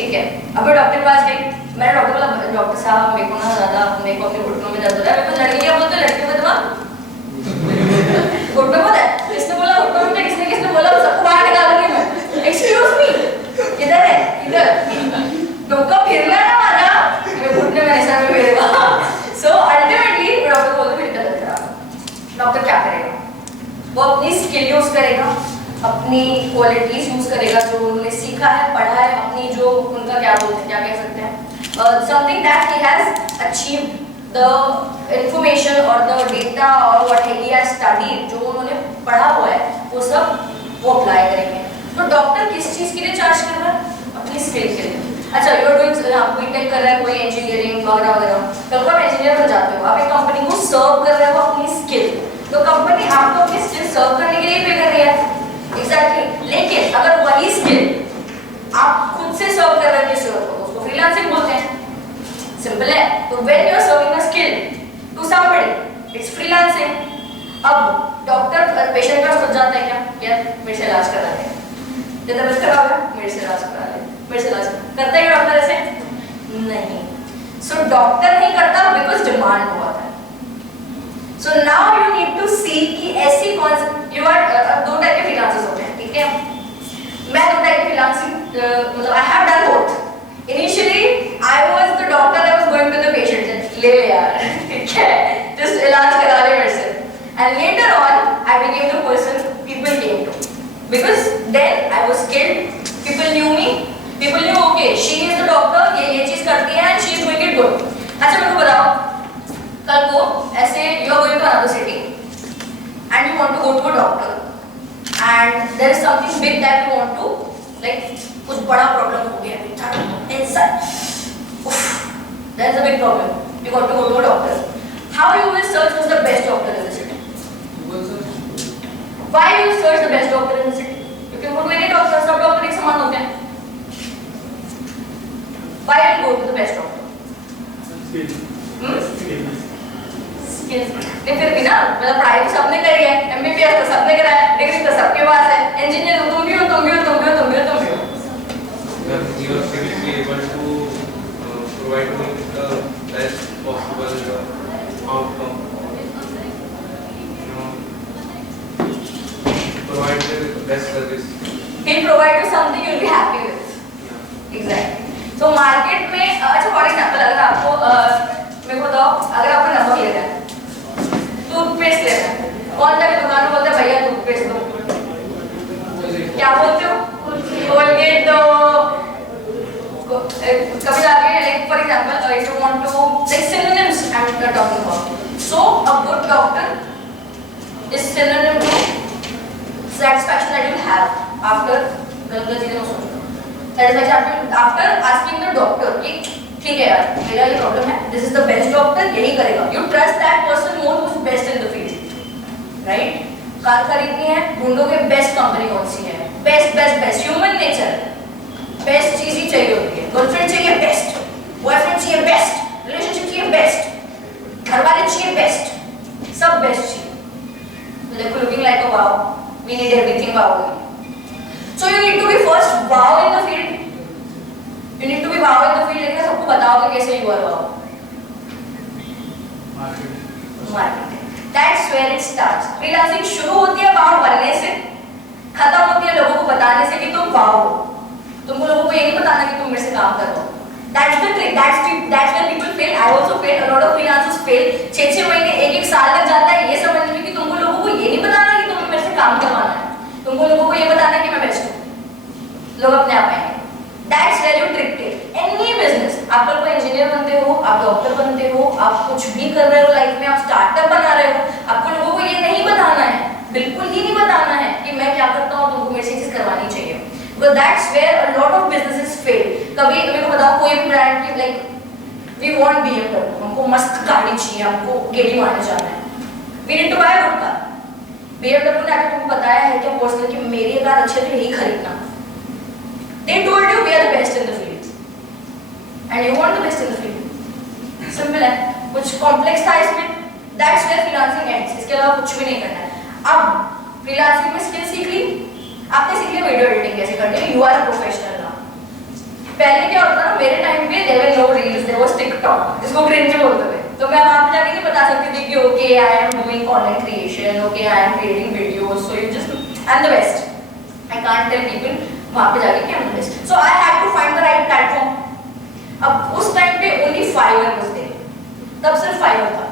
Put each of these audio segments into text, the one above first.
ठीक है, अब डॉक्टर के पास गई, मैंने डॉक्टर बोला डॉक्टर साहब मेरे को ना ज़्यादा मेरे को अपने घुटनों में दर्द होता है। मेरे को लड़की क्या बोलते, लड़कियों का दिमाग घुटनों में है। किसने बोला घुटनों में, किसने बोला, सबको बाहर निकालूंगी मैं। एक्सक्यूज मी, इधर है, इधर डोका फिरना ना मारा मेरे घुटने में, ऐसा में मेरे सो अल्टीमेटली डॉक्टर बोलते मेरी तबीयत खराब। डॉक्टर क्या करेगा, वो अपनी स्किल यूज करेगा, अपनी क्वालिटीज यूज करेगा जो उन्होंने सीखा है, पढ़ा है, अपनी जो उनका क्या बोलते हैं, क्या कह सकते हैं, something that he has achieved, the information और द डेटा और व्हाट ही हैज स्टडीड, जो उन्होंने पढ़ा हुआ है वो सब वो अप्लाई करेंगे। तो डॉक्टर किस चीज के लिए चार्ज कर रहा है, अपनी स्किल के लिए। अच्छा, यू आर डूइंग बीटेक कर रहा है कोई इंजीनियरिंग वगैरह वगैरह, कल को आप इंजीनियर बन जाते हो, आप एक कंपनी को सर्व कर रहे हो अपनी स्किल, तो कंपनी आपको अपनी स्किल सर्व करने के लिए पे कर रही है। एग्जैक्टली, लेकिन अगर वही स्किल आप खुद से सर्व कर रहे हैं किसी और को, उसको फ्रीलांसिंग बोलते हैं। सिंपल है। तो when you are serving a skill to somebody, it's freelancing. अब डॉक्टर पेशेंट का सोच जाता है क्या, यार मेरे से इलाज करा ले, जब तबीयत खराब है मेरे से इलाज करा ले, मेरे से इलाज करता है डॉक्टर ऐसे नहीं। सो डॉक्टर नहीं करता बिकॉज डिमांड बहुत है। So now you need to see कि ऐसी कौन सी, you are दो टाइप के फ्रीलांसर्स होते हैं, ठीक है। मैं दो टाइप के फ्रीलांसिंग मतलब I have done both. Initially I was the doctor, I was going to the patient, ले यार ठीक है, just इलाज करा ले मेरे से, and later on I became the person people came to, because then I was skilled, people knew me, people knew okay she is the doctor, ये चीज करती है and she is doing it good। अच्छा मेरे को बताओ, कल को ऐसे you are going to another city and you want to go to a doctor and there is something big that you want to, like कुछ बड़ा प्रॉब्लम हो गया inside, there is a big problem, you got to go to a doctor, how you will search who's the best doctor in the city? Why you will search the best doctor in the city? You can go to any doctor, सब doctor एक समान होते हैं। Why you go to the best doctor? नहीं फिर भी ना, मतलब पढ़ाई तो सबने करी है, एमबीबीएस तो सबने करा है, डिग्री तो सबके पास है, इंजीनियर तो तुम भी हो, तुम भी हो, तुम भी हो, तुम भी हो, तुम भी हो। You are basically able to provide me with the best possible outcome. Provide the best service. He'll provide you something you'll be happy with. Exactly. So market में अच्छा फॉर एग्जांपल अगर आपको मेरे को बताओ, अगर आपको नमक लेना है, टूथपेस्ट लेना है, कौन जाके दुकान में बोलता है भैया टूथपेस्ट दो, क्या बोलते हो, कोलगेट दो। कभी जाके like for example if you want to like synonyms I'm talking about, so a good doctor is synonym to satisfaction that you have after गंदा चीजें मत सोचो, satisfaction after asking the doctor कि ठीक है यार मेरा ये प्रॉब्लम है, this is the best doctor, यही करेगा, you trust that person more who is best in the field, right. Car खरीदनी है, ढूंढोगे बेस्ट कंपनी कौन सी है, best best best, human nature, best चीज ही चाहिए होती है। गर्लफ्रेंड चाहिए बेस्ट, बॉयफ्रेंड चाहिए बेस्ट, रिलेशनशिप चाहिए बेस्ट, घर वाले चाहिए बेस्ट, सब बेस्ट चाहिए। देखो looking like a wow, we need everything wow, so you need to be first wow in the field, you need to be wow in the field, लेकिन सबको बताओगे कैसे you are wow? Marketing. That's where it starts. Freelancing शुरू होती है wow बनने से, खत्म होती है लोगों को बताने से कि तुम wow हो। तुमको लोगों को ये नहीं बताना कि तुम मेरे से काम करो। That's the trick. That's where people fail. I also fail. A lot of freelancers fail. 6 महीने, 1 साल लग जाता है ये समझने में कि तुमको लोगों को ये नहीं बताना कि तुम्हें मेरे से काम करवाना है, तुमको लोगों को ये बताना कि मैं बेस्ट हूँ, लोग अपने आप आएंगे। That's where you trick it. Any business, आप कल को इंजीनियर बनते हो, आप डॉक्टर बनते हो, आप कुछ भी कर रहे हो लाइफ में, आप स्टार्टअप बना रहे हो, आपको लोगों को ये नहीं बताना है, बिल्कुल ही नहीं बताना है कि मैं क्या करता हूँ, तुमको मेरे से चीज करवानी चाहिए। Because that's where a lot of businesses fail. कभी मेरे को बताओ कोई भी ब्रांड की like we want BMW, हमको मस्त गाड़ी चाहिए, हमको गेड़ी मारने जाना है, we need to buy a good car. BMW ने आके तुमको बताया है क्या पर्सनल कि मेरी कार अच्छी है तो यही खरीदना। They told you we are the best in the field, and you want the best in the field. Simple है, कुछ complex था इसमें। That's where freelancing ends. इसके अलावा कुछ भी नहीं करना है। अब freelancing में स्किल सीख ली, आपने सीख लिया वीडियो एडिटिंग कैसे करते हैं, you are a professional now. पहले क्या होता था, मेरे टाइम पे there were no reels, there was TikTok, जिसको क्रिंज बोलते थे। तो मैं वहां पे जाके नहीं बता सकती थी कि okay I am doing content creation, okay I am creating videos, so you just I am the best. I can't tell people वहां पे जाके कि I am the best. So I had to find the right platform. अब उस time पे only Fiverr was there, तब सिर्फ fibre था।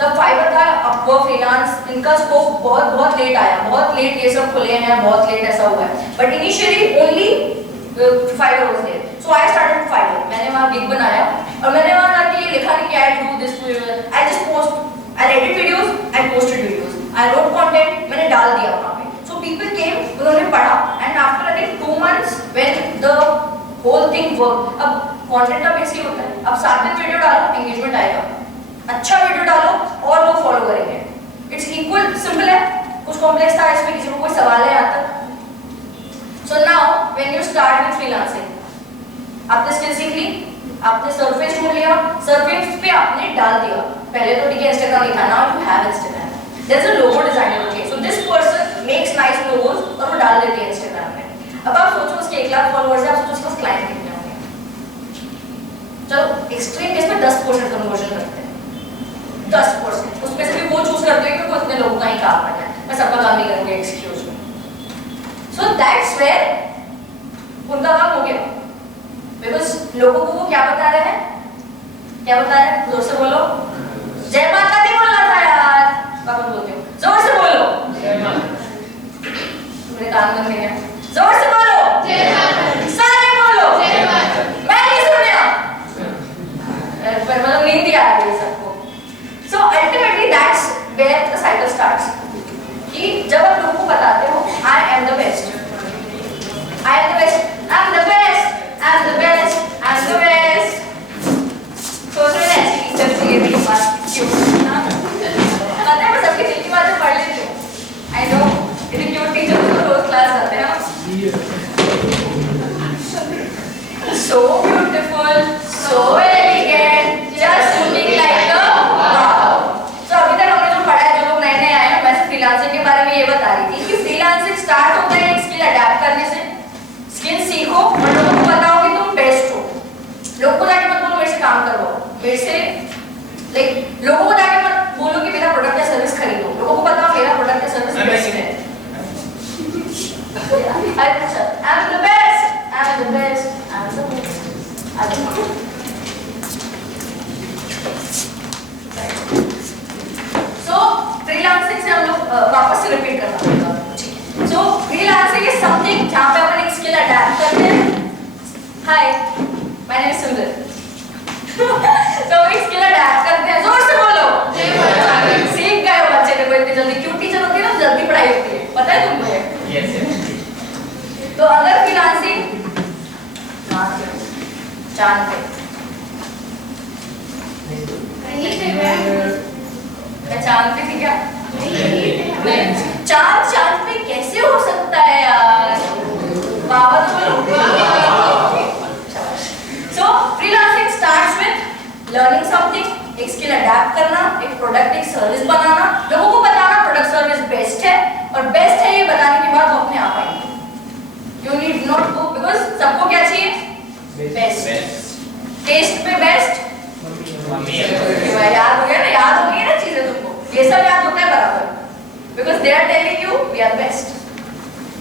तब फाइवर था, अपवर्क, फ्रीलांस, इनका स्कोप बहुत लेट आया, बहुत लेट ये सब खुले हैं, बहुत लेट ऐसा हुआ है। But initially only Fiverr was there. So I started Fiverr. मैंने वहां गिग बनाया और मैंने वहां जाके ये लिखा कि I do this, I just post, I edit videos, I posted videos, I wrote content, मैंने डाल दिया वहां पे। सो पीपल केम, उन्होंने पढ़ा and after I think 2 months when the whole thing work. अब कंटेंट का बेस ये होता है, अब 7 दिन वीडियो डालो, एंगेजमेंट आएगा, अच्छा वीडियो डालो और लोग फॉलो करेंगे। इट्स इक्वल सिंपल है, कुछ कॉम्प्लेक्स था इसमें, किसी को कोई सवाल है यहाँ तक? So now when you start with freelancing, आपने स्किल सीख ली, आपने सरफेस ढूंढ लिया, सरफेस पे आपने डाल दिया। पहले तो ठीक है इंस्टाग्राम नहीं था, now you have Instagram, there is a logo designer, okay, so this person makes nice logos और वो डाल देते हैं इंस्टाग्राम में। अब आप सोचो उसके 1 लाख फॉलोअर्स है, आप सोचो उसके पास क्लाइंट कितने होंगे। चलो एक्सट्रीम केस में 10% कन्वर्जन रखते हैं, 10%, उसमें से भी वो चूज करते हैं कि वो इतने लोगों का ही काम करना है, मैं सबका काम नहीं करूंगी, excuse me. So that's where उनका काम हो गया, बिकॉज लोगों को वो क्या बता रहे हैं, क्या बता रहे हैं, जोर से बोलो, जय माता दी बोलना था यार, पापा बोलते हो, जोर से बोलो, जय माता, मेरे कान में नहीं है, जोर से बोलो, जय माता, सारे बोलो, जय माता, मैं नहीं सुनिया, पर मतलब नींद ही आ रही है सबको। So ultimately that's where the cycle starts. कि जब आप लोगों को बताते हो I am the best, I am the best, I am the best, I am the best, I am the best. सोच रहे हैं ऐसी टीचर चाहिए मेरे पास, क्यों ना? पता है मैं सबके दिल की बातें पढ़ लेती हूँ। I know इतनी क्यूट टीचर तो रोज क्लास आते हैं ना। So beautiful, so elegant, just looking like a wow. So अभी तक हमने जो पढ़ा है, जो लोग नए आए हैं, मैं फ्रीलांसिंग के बारे में ये बता रही थी कि फ्रीलांसिंग स्टार्ट होता है एक स्किल अडैप्ट करने से। स्किल सीखो और लोगों को बताओ कि तुम बेस्ट हो। लोगों को जाके मत बोलो मेरे से काम करवाओ, मेरे से लाइक लोगों को जाके मत बोलो कि मेरा प्रोडक्ट या सर्विस खरीदो, लोगों को बताओ मेरा प्रोडक्ट या सर्विस बेस्ट है। अच्छा, I'm the best, I'm the best, I'm the best. So freelancing से हम लोग वापस से रिपीट करना पड़ेगा, ठीक है? So freelancing is something जहाँ पे अपन एक स्किल अडैप्ट करते हैं। Hi, my name is Sundar. So एक स्किल अडैप्ट करते हैं, जोर से बोलो। सीख गए हो बच्चे देखो इतनी जल्दी, क्यों टीचर होती है ना जल्दी पढ़ाई होती है, पता है तुमको ये? Yes. तो अगर फ्रीलांसिंग चांद पे मैं चांद पे थी क्या? नहीं, चांद पे कैसे हो सकता है यार? बाबा तो बोलो। So freelancing starts with learning something, एक स्किल अडैप्ट करना, एक प्रोडक्ट एक सर्विस बनाना, लोगों को बताना प्रोडक्ट सर्विस बेस्ट है, और बेस्ट है ये बताने के बाद वो अपने आप आएंगे। You need not go because सबको क्या चाहिए? बेस्ट। टेस्ट पे बेस्ट, याद हो गया ना, याद हो गई ना चीजें तुमको, ये सब याद होता है बराबर, because they are telling you we are best,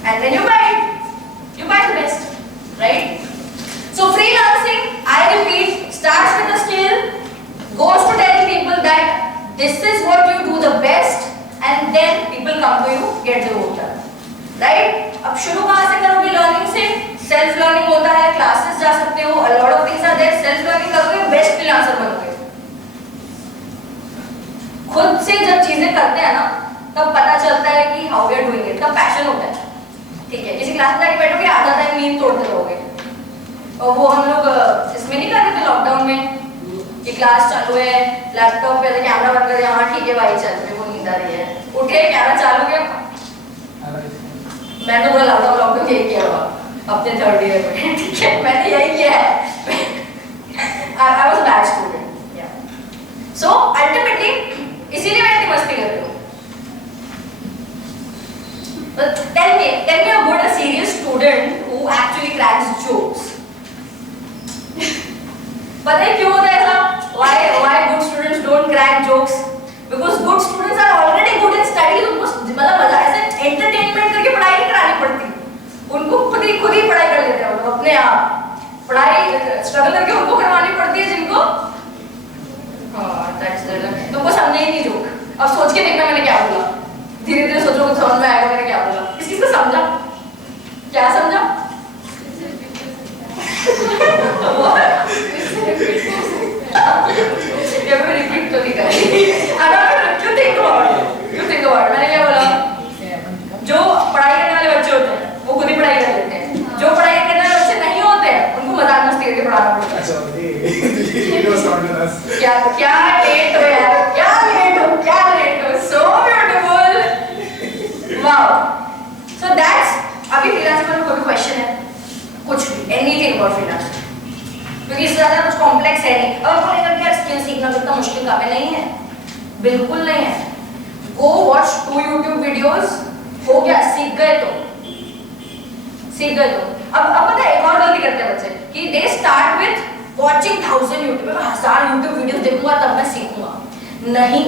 and then you buy the best, right? So freelancing, I repeat, starts with a skill, goes to telling people that this is what you do the best, and then people come to you, get the work done, right? अब शुरू कहाँ से करोगे? Learning से। Self learning होता है, classes जा सकते हो, a lot of things are there, self learning करोगे, बेस्ट फ्रीलांसर बनोगे। खुद से जब चीजें करते हैं ना, तब पता चलता है कि how we are doing it, तब पैशन होता है, ठीक है? किसी क्लास में जाके बैठोगे, आधा टाइम नींद तोड़ते रहोगे, और वो हम लोग इसमें नहीं कर रहे थे लॉकडाउन में कि क्लास चालू है, लैपटॉप पे कैमरा बंद कर, हाँ ठीक है भाई चल, मेरे को नींद आ रही है, उठे कैमरा चालू किया, मैं तो पूरा लॉकडाउन यही किया हुआ अपने 3rd ईयर में, ठीक है? मैंने यही किया है। I was a bad student, yeah. So ultimately इसीलिए मैं इतनी मस्ती कर रही हूँ। But tell me a good, a serious student who actually cracks jokes. पता है क्यों होता है ऐसा? Why good students don't crack jokes? Because good students are already good in studies. उनको मतलब मजा ऐसे entertainment करके पढ़ाई नहीं करानी पड़ती. उनको खुद ही पढ़ाई कर लेते हैं वो अपने आप. पढ़ाई स्ट्रगल करके उनको करवानी पड़ती है जिनको तुमको समझे ही नहीं जोक. अब सोच के देखना मैंने क्या बोला. धीरे धीरे सोचो कुछ समझ में आएगा मैंने क्या बोला. इस चीज को समझा? क्या समझा? ये मैं रिपीट तो नहीं करेंगे. You think about it. मैंने क्या बोला? जो पढ़ाई करने वाले बच्चे होते हैं वो खुद ही पढ़ाई कर लेते हैं. जो पढ़ाई करने वाले बच्चे नहीं होते हैं उनको मजाक मस्ती करके पढ़ाना पड़ता है. क्या लेट हो यार, क्या लेट हो. So beautiful. Wow. So that's अभी फ्रीलांस पर कोई क्वेश्चन है कुछ भी एनीथिंग अबाउट फ्रीलांस क्योंकि इससे ज़्यादा कुछ कॉम्प्लेक्स है नहीं. अब आपको लेकर क्या स्किल सीखना कितना मुश्किल काम है? नहीं है, बिल्कुल नहीं है. Go watch 2 YouTube videos. हो गया, सीख गए तो. अब पता है एक और गलती करते हैं बच्चे कि they start with watching 1000 YouTube. मैं 1000 YouTube वीडियोस देखूंगा तब मैं सीखूंगा. नहीं,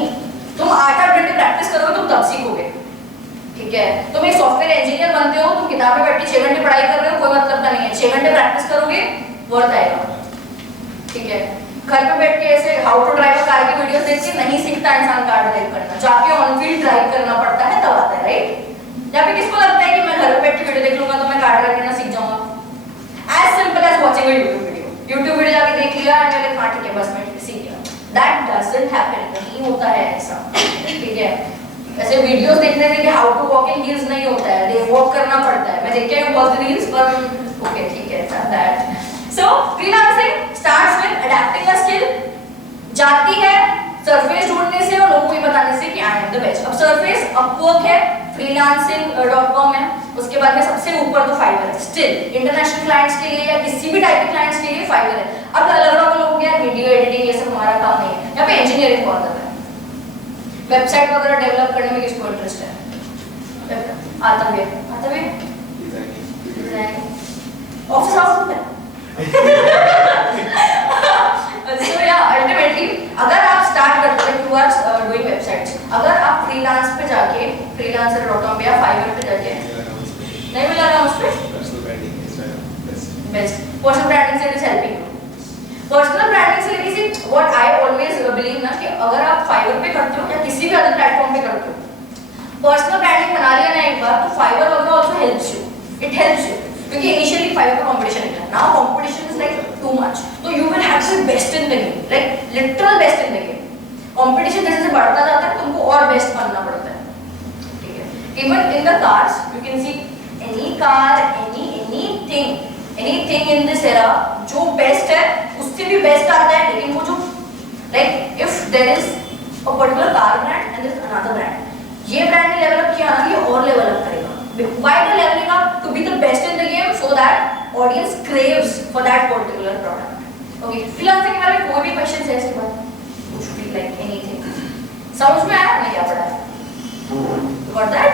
तुम 8-8 घंटे प्रैक्टिस करोगे तुम तब सीखोगे. ठीक है, तुम एक सॉफ्टवेयर इंजीनियर बनते हो, तुम किताब में बैठ के 6 घंटे पढ़ाई कर रहे हो कोई मतलब का नहीं है. 6 घंटे प्रैक्टिस करोगे वर्थ आएगा. ठीक है, घर पे बैठ के ऐसे how to drive a car की वीडियोस देख के नहीं सीखता इंसान कार ड्राइव करना. जाके ऑन फील्ड ड्राइव करना पड़ता है तब आता है. राइट? या फिर किसको लगता है कि मैं घर पे बैठ के वीडियो देख लूंगा तो मैं कार ड्राइव करना सीख जाऊंगा? As simple as watching a YouTube video जाके देख लिया एंड लाइक हां ठीक है बस मैं सीख गया. That doesn't happen. नहीं होता है ऐसा. ठीक है, ऐसे वीडियोस देखने से कि how to walk in heels नहीं होता है. डे वॉक करना पड़ता है. मैं देख के आई हूं बहुत रील्स पर ओके ठीक है that. So freelancing starts with adapting a skill. जाती है सरफेस ढूंढने से और लोगों को ये बताने से कि आई एम द बेस्ट. अब सरफेस अपवर्क है, freelancing.com है, उसके बाद में सबसे ऊपर तो फाइवर है. स्टिल इंटरनेशनल क्लाइंट्स के लिए या किसी भी टाइप के क्लाइंट्स के लिए फाइवर है. अब अलग अलग लोगों को यार वीडियो एडिटिंग ये सब हमारा काम नहीं है. यहाँ पे इंजीनियरिंग बहुत ज्यादा है. वेबसाइट वगैरह डेवलप करने में किसको इंटरेस्ट है? आता भी ऑफिस हाउस में. So yeah, ultimately अगर आप स्टार्ट करते हैं towards doing websites, अगर आप फ्रीलांस पे जाके freelancer.com पे या फाइवर पे जाके नहीं मिला ना उस पे पर्सनल ब्रांडिंग से it is helping you. Personal branding से लेके see what I always believe ना कि अगर आप फाइवर पे करते हो या किसी भी अदर प्लेटफॉर्म पे करते हो पर्सनल ब्रांडिंग बना लिया ना एक बार तो फाइवर वगैरह also helps you. It helps you क्योंकि इनिशियली फाइवर पे कंपटीशन नहीं था. Now competition is like too much. तो you will have to be best in the game, like literal best in the game. Competition जैसे जैसे बढ़ता जाता है तुमको और बेस्ट बनना पड़ता है. ठीक है, even in the cars you can see any car anything in this era जो बेस्ट है उससे भी बेस्ट आता है. लेकिन वो जो like if there is a particular car brand and there is another brand, ये ब्रांड ने लेवल अप किया ना ये और लेवल अप करेगा. Why the leveling up? To be the best in the game so that audience craves for that particular product. Okay, freelancing के बारे में कोई भी क्वेश्चन है इसके बाद? कुछ भी like anything. समझ में आया मैंने क्या पढ़ा है? Got that?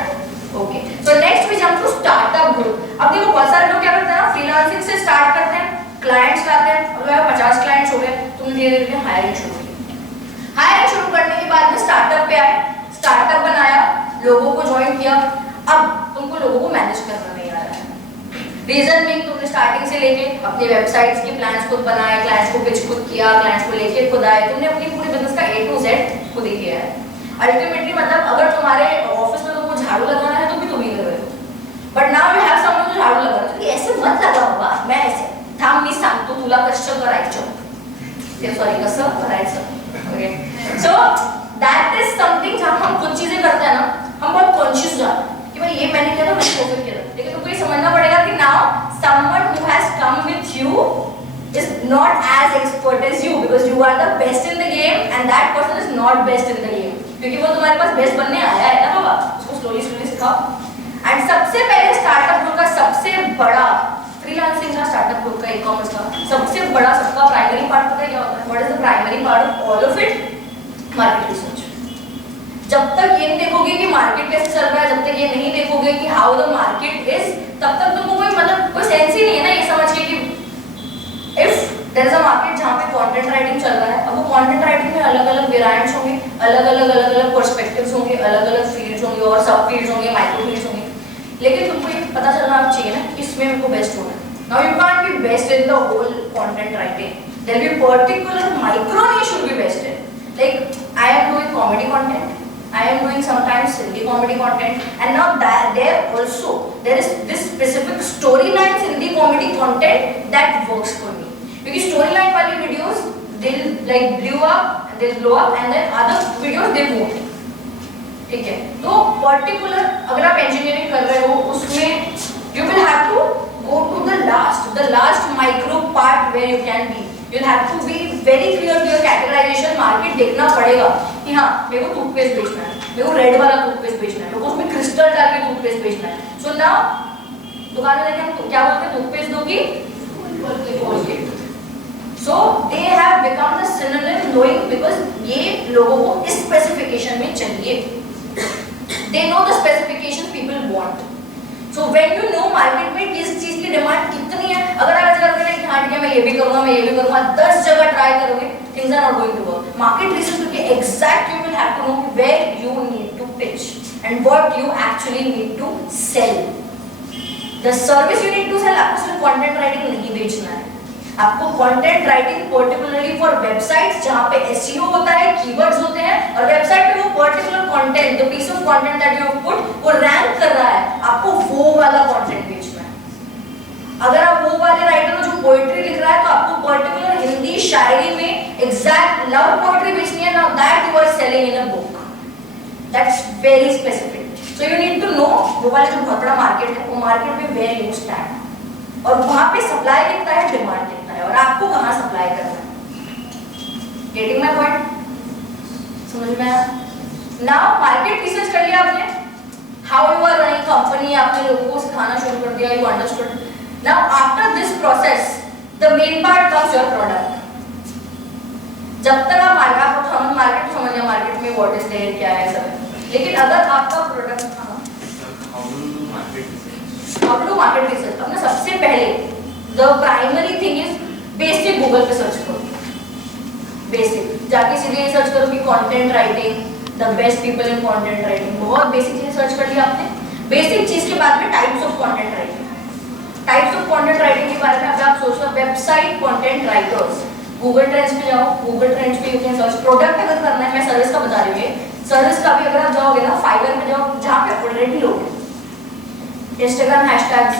Okay. So next we jump to startup group. अब देखो बहुत सारे लोग क्या करते हैं ना freelancing से start करते हैं, clients लाते हैं. अब मेरे 50 clients हो गए, तुमने धीरे धीरे हायरिंग शुरू की. हायरिंग शुरू करने के बाद में स्टार्टअप पे आए, स्टार्टअप बनाया, लोगों को ज्वाइन किया. अब तुमको लोगों को मैनेज करना नहीं आ रहा है. रीजन बीइंग तुमने स्टार्टिंग से लेके अपनी वेबसाइट्स के प्लान्स खुद बनाए, क्लाइंट्स को पिच खुद किया, क्लाइंट्स को लेके खुद आए, तुमने अपनी पूरी बिजनेस का A to Z खुद ही किया है. अल्टीमेटली मतलब अगर तुम्हारे ऑफिस में तुमको झाड़ू लगाना है तो भी तुम ही कर रहे हो. But now you have someone जो झाड़ू लगा रहा है. ऐसे मत लगाओ, मैं ऐसे थांब मी सांगतो तुला कसं करायचं. ते सॉरी कसं करायचं. Okay, so that is something जहां हम कुछ चीजें करते हैं ना हम बहुत कॉन्शियस जाते हैं कि भाई ये मैंने किया था मैंने परफेक्ट किया था. लेकिन तुमको ये समझना पड़ेगा कि now someone who has come with you is not as expert as you because you are the best in the game and that person is not best in the game. क्योंकि वो तुम्हारे पास बेस्ट बनने आया है ना बाबा, उसको slowly सिखाओ. And सबसे पहले स्टार्टअप ग्रुप का सबसे बड़ा फ्रीलांसिंग का स्टार्टअप ग्रुप का ई-कॉमर्स का सबसे बड़ा सबका प्राइमरी पार्ट पता है क्या होता है? What is the primary part of all of it? Market research. जब तक ये नहीं देखोगे कि मार्केट कैसे चल रहा है, जब तक ये नहीं देखोगे कि हाउ द मार्केट इज, तब तक तुमको कोई मतलब कोई सेंस ही नहीं है ना ये समझ के कि if there is a market जहां पे कंटेंट राइटिंग चल रहा है, अब वो कंटेंट राइटिंग में अलग अलग वेरिएंट्स होंगे, अलग अलग पर्सपेक्टिव्स होंगे, अलग अलग फील्ड्स होंगे और सब फील्ड्स होंगे, माइक्रो फील्ड्स होंगे, लेकिन तुमको ये पता चलना चाहिए ना किसमें मेरे को बेस्ट होना है. Now you can't be best in the whole content writing. There will be particular micro niche should be best in. Like I am doing comedy content, I am doing sometimes Hindi comedy content, and now that there also there is this specific storylines Hindi comedy content that works for me. Because storyline वाली videos they'll like blow up and then other videos they won't. ठीक है, तो particular अगर आप engineering कर रहे हो उसमें you will have to go to the last micro part where you can be. You'll have to be very clear to your categorization. Market देखना पड़ेगा कि हाँ मेरे को टूथपेस्ट बेचना है, मेरे को रेड वाला टूथपेस्ट बेचना है, मेरे को उसमें क्रिस्टल डाल के टूथपेस्ट बेचना है. सो नाउ दुकान में जाके हम क्या बोलते हैं, टूथपेस्ट दोगी Colgate. So they have become the synonym knowing because ये लोगों को इस स्पेसिफिकेशन में चाहिए. They know the specifications people want. So when you know market में किस चीज की डिमांड कितनी है, अगर आप ऐसा करोगे ना कि हाँ ठीक है मैं ये भी करूँगा 10 जगह ट्राई करोगे, things are not going to work. Market research करके exact you will have to know where you need to pitch and what you actually need to sell. The service you need to sell आपको सिर्फ content writing नहीं बेचना है, आपको content writing particularly for websites जहां पे SEO होता है, कीवर्ड्स होते हैं और वेबसाइट पे वो particular content, the piece of content that you have put वो रैंक कर रहा है, आपको वो वाला कंटेंट बेचना है. अगर आप वो वाले राइटर हो जो पोएट्री लिख रहा है तो आपको पर्टिकुलर हिंदी शायरी में एग्जैक्ट लव पोएट्री बेचनी है, now that you are selling in a book. That's very specific. So you need to know वो वाले जो बहुत बड़ा मार्केट है, वो मार्केट में वेयर यू स्टैंड और वहां पे सप्लाई कितना है, डिमांड कितना है और आपको कहां सप्लाई करना है. Getting my point? समझ में आया? नाउ मार्केट रिसर्च कर लिया आपने, how you are running company, आपने लोगों को सिखाना शुरू कर दिया, you understood. Now after this process the main part comes your product. जब तक आप मार्केट समझ गया, मार्केट में व्हाट इज देयर क्या है सब, लेकिन अगर आपका product how to market research, अपना सबसे पहले the primary thing is basic Google पे सर्च करो. बेसिक जाके सीधे ये सर्च करो कि content writing, the best people in content writing, बहुत बेसिक चीजें सर्च कर लिया आपने. बेसिक चीज के बाद में types of content writing. Types of content writing के बारे में अगर आप सोचो website content writers, Google trends पे जाओ, गूगल ट्रेंड्स पे यू कैन सर्च. प्रोडक्ट अगर करना है, मैं सर्विस का बता रही हूँ, सर्विस का भी अगर आप जाओगे ना फाइवर पे जाओ जहाँ पे ऑलरेडी लोग हैं, इंस्टाग्राम हैशटैग्स,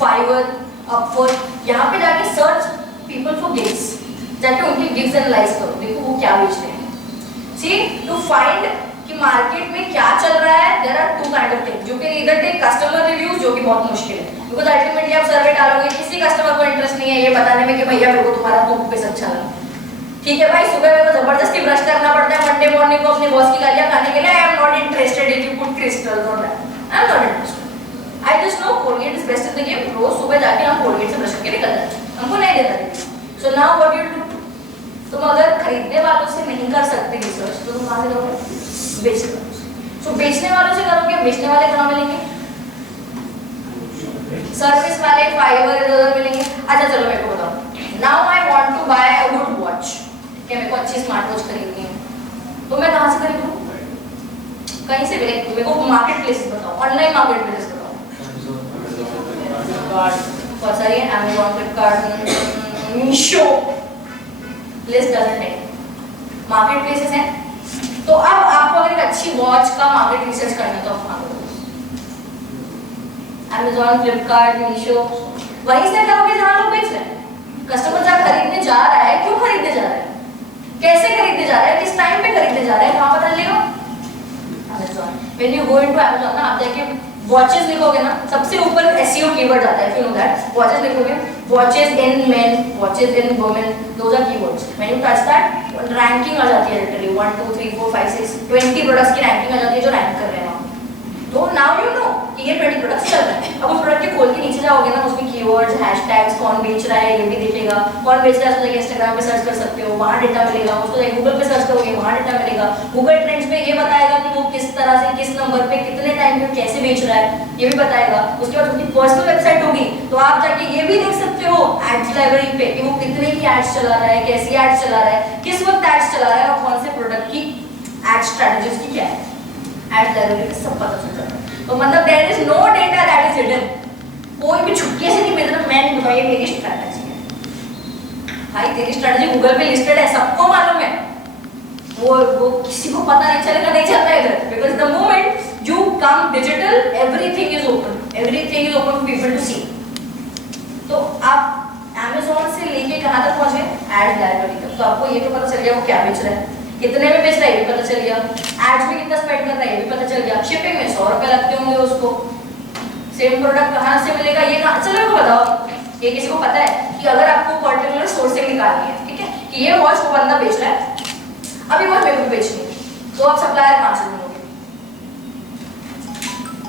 फाइवर, अपवर्क, यहाँ पे जाके सर्च पीपल फॉर गिग्स, जाके उनके गिग्स एनालाइज करो, देखो वो क्या बेच रहे हैं. सी टू फाइंड कि मार्केट में क्या चल रहा है. There are two kind of things. You can either take customer reviews, जो कि बहुत मुश्किल है बिकॉज अल्टीमेटली आप सर्वे डालोगे, किसी कस्टमर को इंटरेस्ट नहीं है ये बताने में कि भैया मेरे को तुम्हारा टूथपेस्ट अच्छा लगा. ठीक है भाई, सुबह मेरे को जबरदस्ती ब्रश करना पड़ता है मंडे मॉर्निंग को अपने बॉस की गालियां खाने के लिए. I am not interested if you put crystals on that, I am not interested. I just know Colgate is best in the game. रोज सुबह जाके हम Colgate से ब्रश करके निकल जाते हैं, हमको नहीं देता review. So now what you do? तुम अगर खरीदने वालों से नहीं कर सकते रिसर्च तो तुम कहाँ से करोगे? बेचने वालों से. So बेचने वालों से करोगे, बेचने वाले कहाँ मिलेंगे? सर्विस वाले फाइवर इधर मिलेंगे. अच्छा चलो मेरे को बताओ. Now I want to buy a good watch. क्या मेरे को अच्छी स्मार्ट वॉच खरीदनी है तो मैं कहाँ से खरीदूँ? कहीं से मिलेगी? मेरे को मार्केट प्लेसेस बताओ, ऑनलाइन मार्केट प्लेसेस बताओ. बहुत सारी है, Amazon, Flipkart, Meesho, list doesn't है, मार्केट प्लेसेस हैं. तो अब आपको अगर एक अच्छी वॉच का मार्केट रिसर्च करना है तो आप Amazon, Flipkart, Meesho, वहीं से करोगे जहाँ लोग बेच रहे हैं. कस्टमर जहाँ खरीदने जा रहा है, क्यों खरीदने जा रहा है, कैसे खरीदने जा रहा है, किस टाइम पे खरीदने जा रहा है, कहाँ पता चलेगा? Amazon. When you go into Amazon ना, आप जाके वॉचेस लिखोगे ना, सबसे ऊपर एसईओ कीवर्ड आता है, if you know that. Watches लिखोगे, watches in men, watches in women, those are keywords. When you touch that, ranking आ जाती है लिटरली 1 2 3 4 5 6 20 प्रोडक्ट्स की रैंकिंग आ जाती है जो रैंक कर रहे हैं. तो नाउ यू नो कि ये 20 प्रोडक्ट्स चल रहे हैं। अब उस प्रोडक्ट के खोल के नीचे जाओगे ना, उसमें कीवर्ड्स, हैशटैग्स, कौन बेच रहा है ये भी दिखेगा, कौन बेच रहा है उसको इंस्टाग्राम पे सर्च कर सकते हो, वहाँ डेटा मिलेगा, उसको गूगल पे सर्च करोगे वहाँ डेटा मिलेगा, गूगल ट्रेंड्स पे ये बताएगा कि वो किस तरह से किस नंबर पे कितने टाइम पे कैसे बेच रहा है ये भी बताएगा। उसके बाद उसकी पर्सनल वेबसाइट होगी तो आप जाके ये भी देख सकते हो एड्स लाइब्रेरी पे कि वो कितने की एड्स चला रहा है, कैसी एड्स चला रहा है, किस वक्त एड्स चला रहा है और कौन से प्रोडक्ट की एड स्ट्रेटजीज की क्या है, एड लाइब्रेरी पे सब पता चल जाता है। तो मतलब there is no data that is hidden, कोई भी छुपके से नहीं मिल रहा। मैंने बताया मेरी स्ट्रेटजी है भाई, तेरी स्ट्रेटजी गूगल पे लिस्टेड है, सबको मालूम है, वो किसी को पता नहीं चलेगा, नहीं चलता इधर, because the moment you come digital everything is open, everything is open for people to see. तो आप Amazon से लेके कहाँ तक पहुंचे, एड लाइब्रेरी तक, तो आपको ये तो पता चल गया वो क्या बेच रहा है, कितने में बेच रहा है ये भी पता चल गया, एड्स में कितना स्पेंड कर रहा है ये भी पता चल गया, शिपिंग में 100 रुपए लगते होंगे उसको, सेम प्रोडक्ट कहाँ से मिलेगा ये कहाँ, चलो मेरे को बताओ, ये किसी को पता है कि अगर आपको पर्टिकुलर सोर्स से निकालनी है, ठीक है, कि ये वॉच वो बंदा बेच रहा है, अभी वॉच मेरे को बेचनी है, तो आप सप्लायर कहाँ से ढूंढोगे,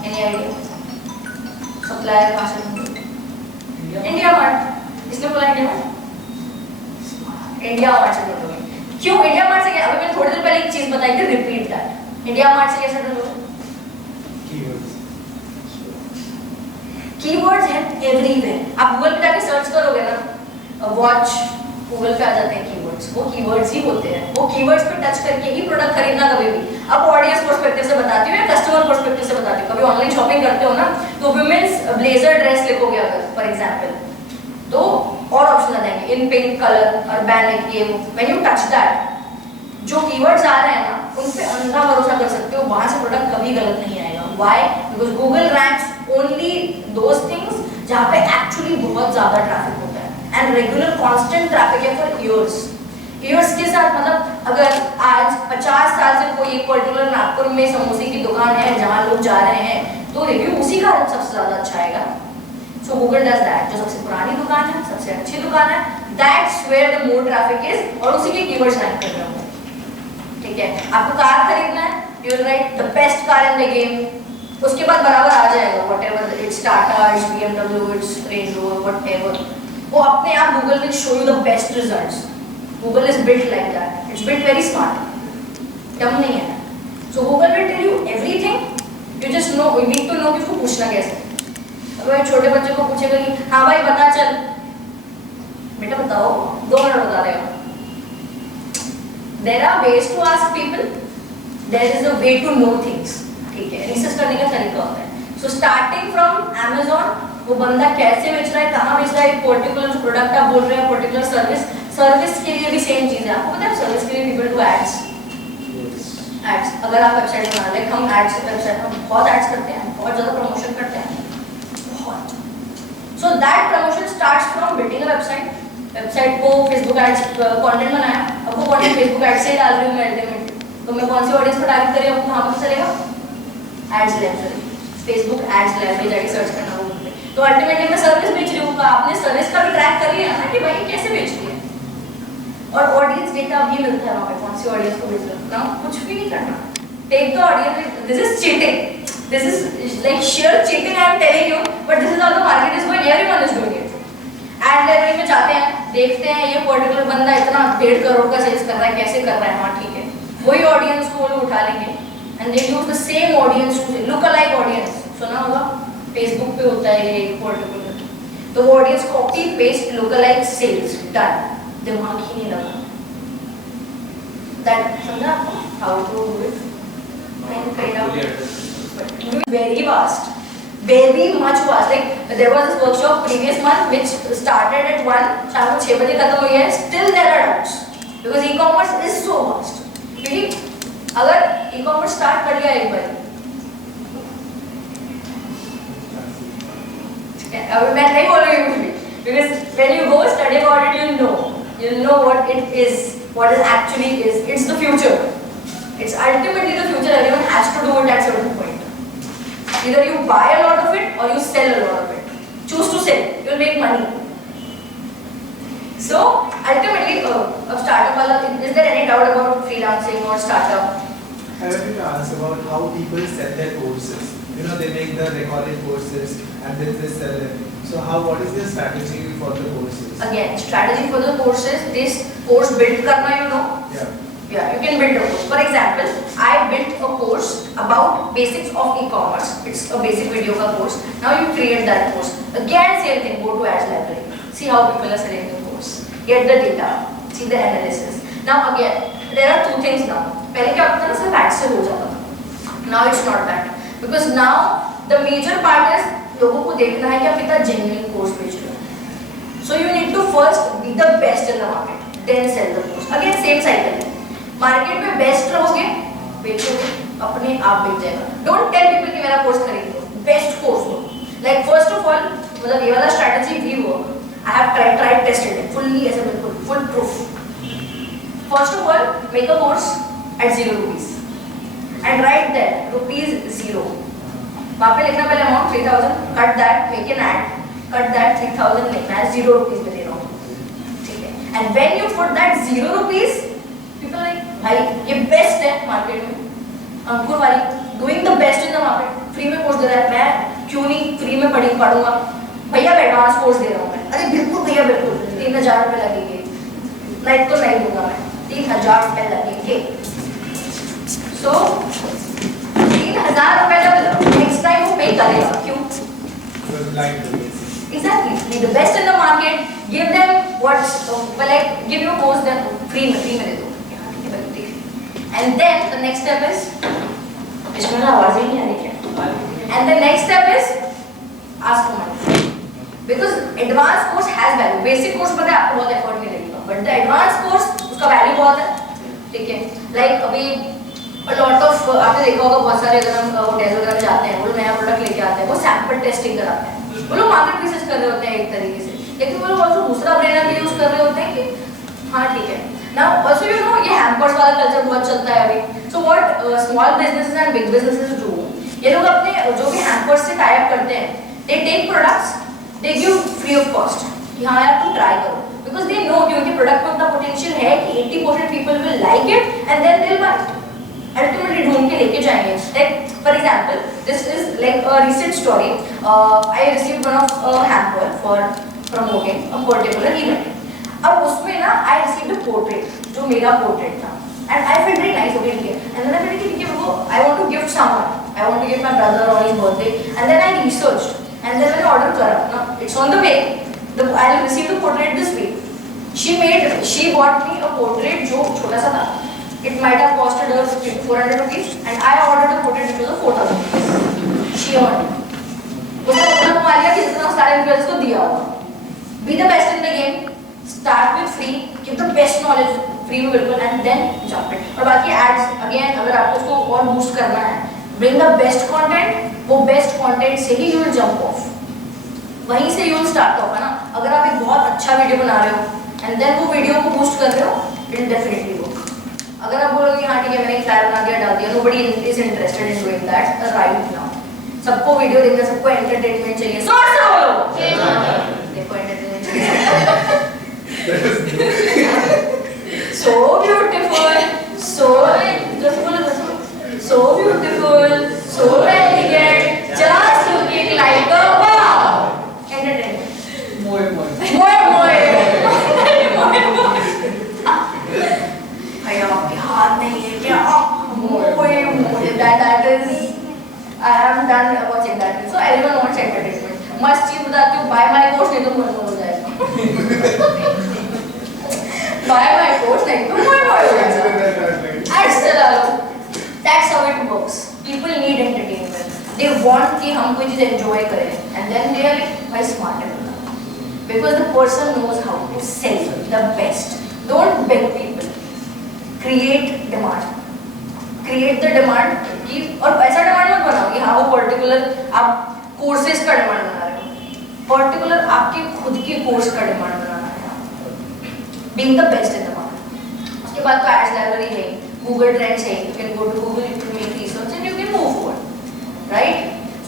एनी आइडिया, सप्लायर कहाँ से ढूंढोगे, इंडिया मार्ट, इसने बोला इंडिया मार्ट, इंडिया मार्ट से ढूंढोगे। क्यों इंडिया मार्ट से? क्या, अभी मैंने थोड़ी देर पहले एक चीज बताई थी, रिपीट दैट। इंडिया मार्ट से कैसे ढूंढोगे? कीवर्ड्स हैं एवरीवेयर। आप गूगल पे जाके सर्च करोगे ना, वॉच, गूगल पे आ जाते हैं कीवर्ड्स, वो कीवर्ड्स ही होते हैं, वो कीवर्ड्स पे टच करके ही प्रोडक्ट खरीदना कभी भी। अब ऑडियंस पर्सपेक्टिव से बताती हूँ या कस्टमर पर्सपेक्टिव से बताती हूँ। कभी ऑनलाइन शॉपिंग करते हो ना, तो वुमेन्स ब्लेजर ड्रेस लिखोगे अगर फॉर एग्जांपल, तो और ऑप्शन आ जाएंगे, इन पिंक कलर, अर्बैनिक, ये वो। व्हेन यू टच दैट, जो कीवर्ड्स आ रहे हैं ना उन पे अंधा भरोसा कर सकते हो, वहां से प्रोडक्ट कभी गलत नहीं आएगा। Why? Because Google ranks only those things जहाँ पे एक्चुअली बहुत ज्यादा ट्रैफिक होता है एंड रेगुलर कांस्टेंट ट्रैफिक है फॉर ईयर्स। ईयर्स के साथ मतलब अगर आज 50 साल से कोई एक पर्टिकुलर नागपुर में समोसे की दुकान है जहाँ लोग जा रहे हैं, तो रिव्यू उसी का सबसे ज्यादा अच्छा आएगा। So Google does that, जो सबसे पुरानी दुकान है, सबसे अच्छी दुकान है, that's where the more traffic is, और उसी के कीवर्ड्स रैंक कर रहे होंगे। ठीक है, आपको कार खरीदना है, you will write the best car in the game, उसके बाद बराबर आ जाएगा whatever it's Tata, it's BMW, it's Range Rover, whatever, वो अपने आप Google will show you the best results. Google is built like that, it's built very smart, dumb नहीं है। So Google will tell you everything, you just know, you need to know कि उसको पूछना कैसे। अगर छोटे बच्चे को पूछेगा कि हाँ भाई बता चल, बेटा बताओ, 2 मिनट बता देगा। There are ways to ask people, there is a way to know things, ठीक है, रिसर्च करने का तरीका होता है। So starting from Amazon, वो बंदा कैसे बेच रहा है, कहाँ बेच रहा है, एक पर्टिकुलर प्रोडक्ट आप बोल रहे हैं, पर्टिकुलर सर्विस के लिए भी सेम चीज है। आपको पता है सर्विस के लिए people do ads, अगर आप वेबसाइट बना ले, हम एड्स वेबसाइट में बहुत एड्स करते हैं, बहुत ज्यादा प्रमोशन करते हैं, बहुत। So that promotion starts from building a website को फेसबुक एड्स कंटेंट बनाया, अब वो कंटेंट फेसबुक एड्स से डाल रही हूँ मैं अल्टीमेटली, तो मैं कौन सी ऑडियंस को टारगेट कर रही हूँ, आपको वहाँ पर चलेगा ads library, Facebook ads library जाके सर्च करना गूगल पे, तो अल्टीमेटली मैं सर्विस बेच रही हूँ, आपने सर्विस का भी ट्रैक कर लिया ना कि भाई कैसे बेच रही है, और ऑडियंस डेटा भी मिलता है वहाँ पे, कौन सी ऑडियंस को बेच रहे हो ना, कुछ भी नहीं करना, take the audience, this is cheating, this is like sheer cheating I am telling you, but this is how the market is going, everyone is doing it. Ad library में जाते हैं, देखते हैं ये पर्टिकुलर बंदा इतना 1.5 करोड़ का सेल्स कर रहा है, कैसे कर रहा है, हाँ ठीक है, वही ऑडियंस को लोग उठा लेंगे and they use the same audience to look alike audience, सुना होगा फेसबुक पे होता है ये पर्टिकुलर, तो वो audience copy paste look alike sales done, दिमाग ही नहीं लगा, दैट समझा आपको how to do it, very vast, very much vast. Like there was this workshop previous month which started at 1, शाम को 6 बजे खत्म हुई है, still there are doubts because e-commerce is so vast. क्योंकि अगर e-commerce start कर लिया एक बार, अब मैं नहीं बोल रही हूँ because when you go study about it you'll know what it is, what it actually is. It's the future. It's ultimately the future. Everyone has to do it at certain point. Either you buy a lot of it or you sell a lot of it. Choose to sell. You'll make money. So ultimately, of startup, is there any doubt about freelancing or startup? I wanted to ask about how people sell their courses. they make the recorded courses and then they sell them. So what is the strategy for the courses? Again, strategy for the courses, this course build karna, Yeah. Yeah, you can build a course. For example, I built a course about basics of e-commerce. It's a basic video course. Now you create that course. Again, same thing, go to Ads Library. See how people are selling the course. Get the data, see the analysis. Now again, there are two things now. पहले क्या होता था ना, सिर्फ ads से हो जाता था. Now it's not that. Because now the major part is लोगों को देखना है कि आप कितना genuine course बेच रहे हो. So you need to first be the best in the market, then sell the course. Again, same cycle है. मार्केट में बेस्ट रहोगे, बेचोगे, अपने आप बिक जाएगा. डोंट टेल पीपल कि मेरा कोर्स खरीद लो, बेस्ट कोर्स लो. लाइक फर्स्ट ऑफ ऑल, मतलब ये वाला strategy we work. I have tried tested it fully, ऐसे बिल्कुल full proof. First of all, make a course at 0 rupees and write there ₹0. वहाँ पे लिखना पहले amount 3000, cut that, make an ad, cut that 3000 लिखना है, 0 rupees में दे रहा हूँ. ठीक है. And when you put that 0 rupees, people like, भाई ये बेस्ट है मार्केट में. अंकुर वाली doing the best in the market, free में कोर्स दे रहा है. मैं क्यों नहीं फ्री में पढ़ूंगा. भैया एडवांस कोर्स दे रहा हूँ मैं. अरे बिल्कुल भैया बिल्कुल, 3000 रुपये लगेंगे. लाइक तो नहीं दूंगा मैं, 3000 रुपये लगेंगे. सो 3000 रुपये जब नेक्स्ट टाइम वो पे करेगा, क्यों? Exactly. Be the best in the market. Give them what, like give your course them free में दे दो. And then the next step is, इसमें ना आवाज़ ही नहीं आ रही क्या? And the next step is ask for money. Because advanced course has value. Basic course पता है आपको बहुत effort नहीं लगेगा, but the advanced course उसका value बहुत है. ठीक है. Like अभी a lot of आपने देखा होगा बहुत सारे अगर हम होटल वगैरह में जाते हैं, वो नया प्रोडक्ट लेके आते हैं, वो सैंपल टेस्टिंग कराते हैं. वो लोग मार्केट रिसर्च कर रहे होते हैं एक तरीके से, लेकिन वो लोग also दूसरा ब्रेनर भी यूज कर रहे होते हैं कि हाँ ठीक है. Now also ये हैम्पर्स वाला कल्चर बहुत चलता है अभी. So what small businesses and big businesses do, ये लोग अपने जो भी हैम्पर्स से टाई अप करते हैं, they take products, they give free of cost. हाँ यार तुम ट्राई करो, because they know कि उनके प्रोडक्ट में उतना पोटेंशियल है कि 80% people will like it and then they'll buy it. Ultimately ढूंढ के लेके जाएंगे. Like for example, this is like a recent story. I received one of a hamper for promoting a particular event. अब उसमें ना I received a portrait, जो मेरा portrait था, and I felt very nice. Okay, ठीक है. And then I felt कि ठीक है वो I want to gift someone. I want to give my brother on his birthday. And then I researched, and then मैंने order करा. Now it's on the way. I'll receive the portrait this week. She bought me a portrait जो छोटा सा था. It might have costed her 400 rupees, and I ordered a portrait which was of 4000 rupees. She earned. उसने उतना कमा लिया कि जितना सारे इन्फ्लुएंसर्स को दिया होगा. Be the best in the game. Start with free. Give the best knowledge free में बिल्कुल, and then jump it. और बाकी ads again अगर आपको उसको और boost करना है, bring the best content. वो best content से ही you will jump off. वहीं से you will start off है ना. अगर आप एक बहुत अच्छा वीडियो बना रहे हो, and then वो वीडियो को boost कर रहे हो, it will definitely work. अगर आप बोलोगे हाँ ठीक है मैंने एक फ्लैट बना दिया डाल दिया, nobody is interested in doing that right now. सबको वीडियो देखना, सबको एंटरटेनमेंट चाहिए. जोर से बोलो. देखो एंटरटेनमेंट चाहिए. So beautiful, so beautiful, so elegant, just looking like a wow. Entertainment. More. भैया आपके हाथ नहीं है क्या? More. That is. I haven't done watching that. So everyone wants entertainment. मस्त चीज बताती हूँ. Buy my course नहीं तो मन हो जाएगा. Buy my course नहीं तो मन हो जाएगा. Ads चला लो. That's how it works. People need entertainment. They want कि हम कोई चीज enjoy करें. And then they are like, भाई smart है. Because the person knows how to sell the best. Don't beg people. Create demand. Create the demand कि और ऐसा demand मत बनाओ कि हाँ वो particular आप courses का demand बना रहे हो. Particular आपके खुद के course का demand बनाना है. Being the best in the market. उसके बाद तो ads library है, Google Trends है. You can go to Google to make research and you can move forward. Right?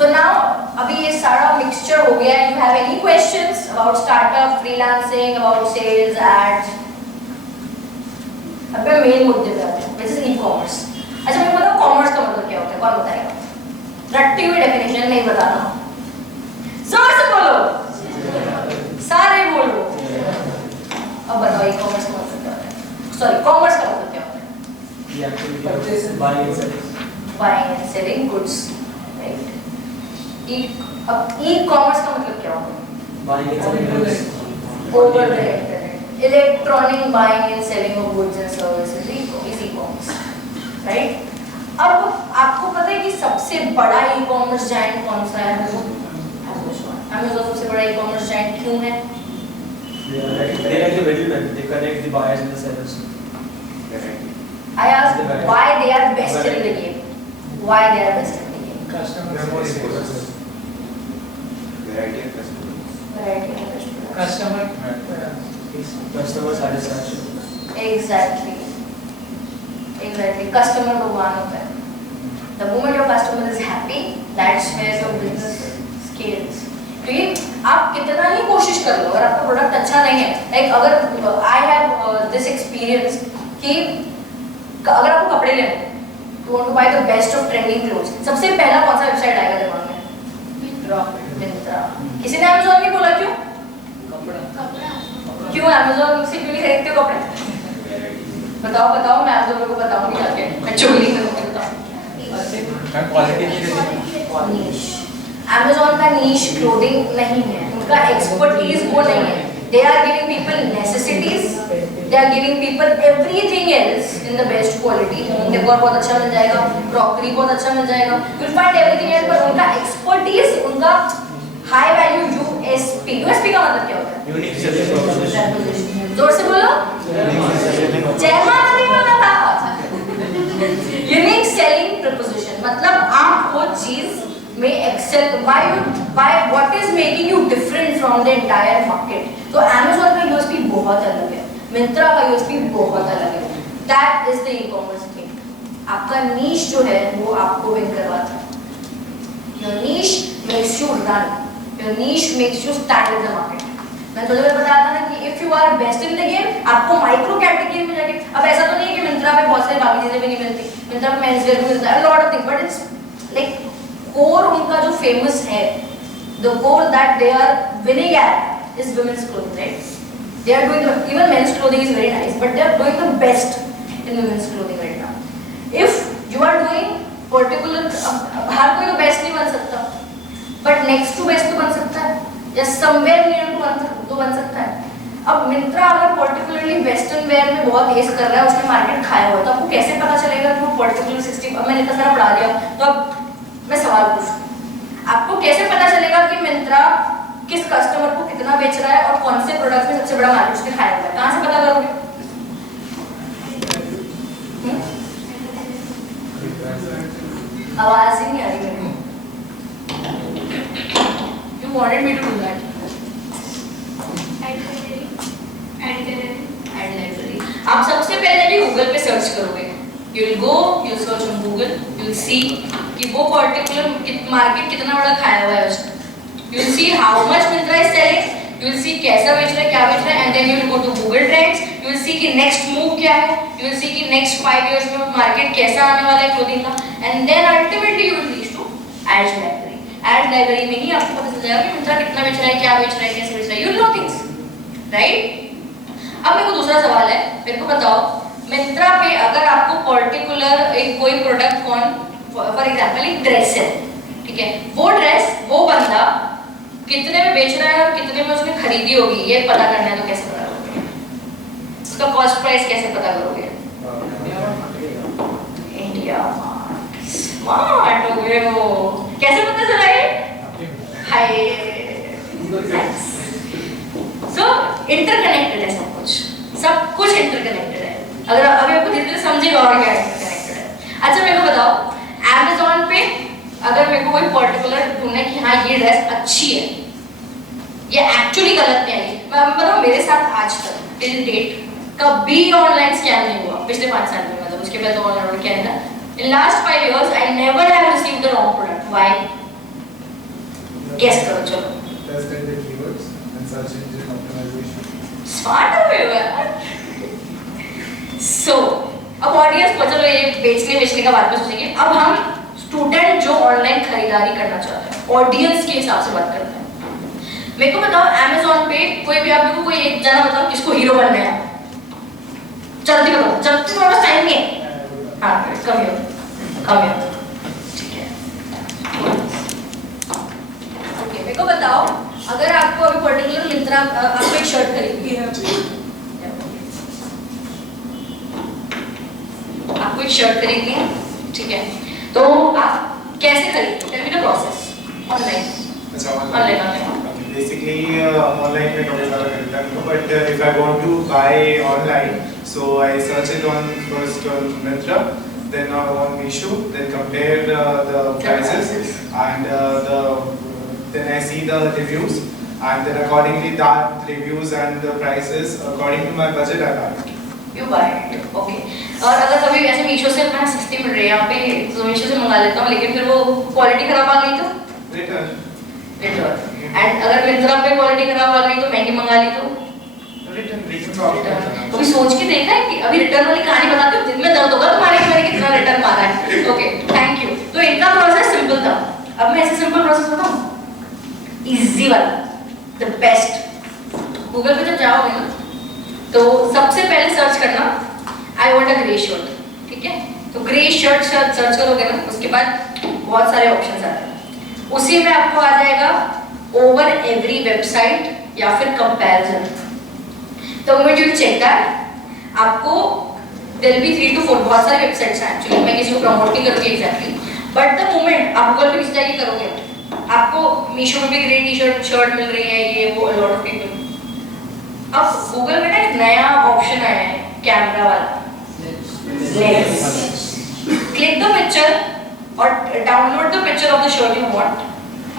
So now अभी ये सारा mixture हो गया. You have any questions about startup, freelancing, about sales, ads? अब मैं main मुद्दे पे आते हैं, which is e-commerce. अच्छा मैं बताऊँ कॉमर्स का मतलब क्या होता है, कौन बताएगा? रट्टी हुई डेफिनेशन नहीं बताना, जोर से बोलो, सारे बोलो। अब बताओ ई कॉमर्स का मतलब क्या होता है, सॉरी कॉमर्स का मतलब क्या होता है? Buying and selling goods, right? अब ई कॉमर्स का मतलब क्या होता है? Over the internet, electronic buying and selling of goods and services is e-commerce, right? अब आपको पता है कि सबसे बड़ा ई कॉमर्स जायंट कौन सा है? Amazon सबसे बड़ा ई कॉमर्स जायंट क्यों है? They connect the buyers and the sellers. I asked why they are best in the game. Why they are best in the game? Variety of customers. Variety of customers. Customer satisfaction. Exactly. Customer भगवान होता है. The moment your customer is happy, that's where your business scales. क्योंकि आप कितना ही कोशिश कर लो, अगर आपका प्रोडक्ट अच्छा नहीं है, like अगर I have this experience कि अगर आपको कपड़े लेने, you want to buy the best of trending clothes, सबसे पहला कौन सा वेबसाइट आएगा दिमाग में? Myntra. किसी ने Amazon नहीं बोला क्यों? क्यों Amazon से क्यों नहीं खरीदते हो कपड़े? बताओ मैं Amazon को बताऊंगी जाके, मैं चोरी करूंगी, बताओ। Niche. Amazon का niche clothing नहीं है, उनका expertise वो नहीं है. They are giving people necessities, they are giving people everything else in the best quality. Home decor बहुत अच्छा मिल जाएगा, crockery बहुत अच्छा मिल जाएगा, you'll find everything else, पर उनका expertise, उनका high value USP. USP का मतलब क्या होता है? Unique selling proposition. जोर से बोलो। जय माता दी बोलना था। Unique selling proposition मतलब आप वो चीज में excel by what is making you different from the entire market. तो Amazon का USP बहुत अलग है, Myntra का USP बहुत अलग है. That is the e-commerce thing. आपका niche जो है वो आपको win करवाता है. Your niche makes you run. Your niche makes you stand in the market. मैं थोड़ी देर बताया था ना कि if you are best in the game, आपको माइक्रो कैटेगरी में जाके, अब ऐसा तो नहीं है कि Myntra पे बहुत सारी बाकी चीजें भी नहीं मिलती, Myntra पे मेंस वेयर भी मिलता है, a lot of things, but it's like core उनका जो famous है, the core that they are winning at is women's clothing, right? They are doing even men's clothing is very nice, but they are doing the best in women's clothing right now. If you are doing particular, हर कोई तो best नहीं बन सकता, but next to best तो बन सकता है, या somewhere near to बन सकता है. अब Myntra अगर particularly western wear में बहुत एस कर रहा है, उसने मार्केट खाया हुआ है, तो आपको कैसे पता चलेगा कि वो particular 60, अब मैंने इतना सारा पढ़ा दिया, तो अब मैं सवाल पूछूं, आपको कैसे पता चलेगा कि Myntra किस कस्टमर को कितना बेच रहा है और कौन से प्रोडक्ट में सबसे बड़ा मार्केट उसने खाया हुआ है? कहाँ से पता करोगे? आवाज ही नहीं आ रही मेरे को. You wanted me to do that. Ad library. आप सबसे पहले जाके गूगल पे सर्च करोगे. You will go, you will search on Google, you will see कि वो particular मार्केट कितना बड़ा खाया हुआ है उसने. You will see how much Myntra is selling. You will see कैसा बेच रहा है, क्या बेच रहा है, and then you will go to Google Trends. You will see कि next move क्या है. You will see कि next 5 years में मार्केट कैसा आने वाला है clothing का, and then ultimately you will reach to Ad library. Ad library में ही आपको पता चल जाएगा कि Myntra कितना बेच रहा है, क्या बेच रहा है, कैसे बेच रहा है. You will know things, right? अब मेरे को दूसरा सवाल है, मेरे को बताओ Myntra पे अगर आपको पर्टिकुलर एक कोई प्रोडक्ट फॉर एग्जांपल एक ड्रेस है, ठीक है, वो ड्रेस वो बंदा कितने में बेच रहा है और कितने में उसने खरीदी होगी, ये पता करना है तो कैसे पता करोगे? उसका कॉस्ट प्राइस कैसे पता करोगे? इंडिया स्मार्ट हो गए हो, कैसे पता चला ये? हाय सो इंटरकनेक्टेड है सब कुछ इंटरकनेक्टेड है. अगर अभी आपको धीरे धीरे समझेगा और क्या इंटरकनेक्टेड है. अच्छा मेरे को बताओ Amazon पे अगर मेरे को कोई पर्टिकुलर ढूंढना है कि हाँ ये ड्रेस अच्छी है, ये एक्चुअली गलत नहीं आई, मैं बताऊँ मेरे साथ आज तक टिल डेट कभी ऑनलाइन स्कैम नहीं हुआ पिछले 5 साल में. मतलब उसके पहले तो ऑनलाइन ऑर्डर किया था. In last 5 years I never have received the wrong product. Why? Guess करो चलो. Tested the keywords and search engine optimization. Smart हो गए यार. सो अब ऑडियंस को चलो ये बेचने का बात पे सोचेंगे. अब हम स्टूडेंट जो ऑनलाइन खरीदारी करना चाहते हैं, ऑडियंस के हिसाब से बात करते हैं। मेरे को बताओ Amazon पे कोई भी, आप मेरे को कोई एक जना बताओ किसको हीरो बनना है, जल्दी बताओ, जल्दी, तुम्हारे पास टाइम नहीं है। हाँ कम हियर, ठीक है। ओके मेरे को बताओ, अगर आपको अभी पर्टिकुलर मिंत्रा आपको एक शर्ट खरीदनी है, आपको एक शर्ट खरीदनी है, ठीक है, तो आप कैसे खरीदते? Tell me the process. Online, अच्छा ऑनलाइन basically online में थोड़ा ज़्यादा खरीदता हूँ, but if I want to buy online, so I search it on first on Myntra, then on Meesho, then compare the prices and then I see the reviews, and then accordingly that reviews and the prices according to my budget I buy. You buy it, okay. और अगर कभी ऐसे मीशो से मैं सस्ती मिल रही है यहाँ पे, तो मीशो से मंगा लेता हूँ, लेकिन फिर वो क्वालिटी खराब आ गई तो Return. एंड अगर मिंत्रा पे क्वालिटी खराब आ गई तो महंगी मंगा ली तो Return. कभी सोच के देखा है कि अभी रिटर्न वाली कहानी बताती हूँ, दिन में दर्द होगा तुम्हारे कि मैंने कितना रिटर्न मारा है। Okay thank you. तो इनका प्रोसेस सिंपल था, अब मैं ऐसे सिंपल प्रोसेस बताऊँ, इजी वाला, द बेस्ट। गूगल पे जब जाओगे ना तो सबसे पहले सर्च करना I want a grey shirt, ठीक है, तो ग्रे शर्ट सर्च करोगे ना, उसके बाद बहुत सारे ऑप्शंस आते हैं, उसी में आपको आ जाएगा ओवर एवरी वेबसाइट या फिर कंपैरिजन। तो मोमेंट यू चेक दैट, आपको देयर बी 3 to 4 बहुत सारे वेबसाइट्स हैं एक्चुअली, मैं किसी को प्रमोट नहीं करूंगी एग्जैक्टली, बट द मोमेंट आप गूगल पे किसी जाके करोगे, आपको मीशो में भी ग्रे टी शर्ट मिल रही है, ये वो, लॉट ऑफ पीपल। अब गूगल में ना एक नया ऑप्शन आया है कैमरा वाला, लेंस। क्लिक द पिक्चर और download the picture of the shirt you want,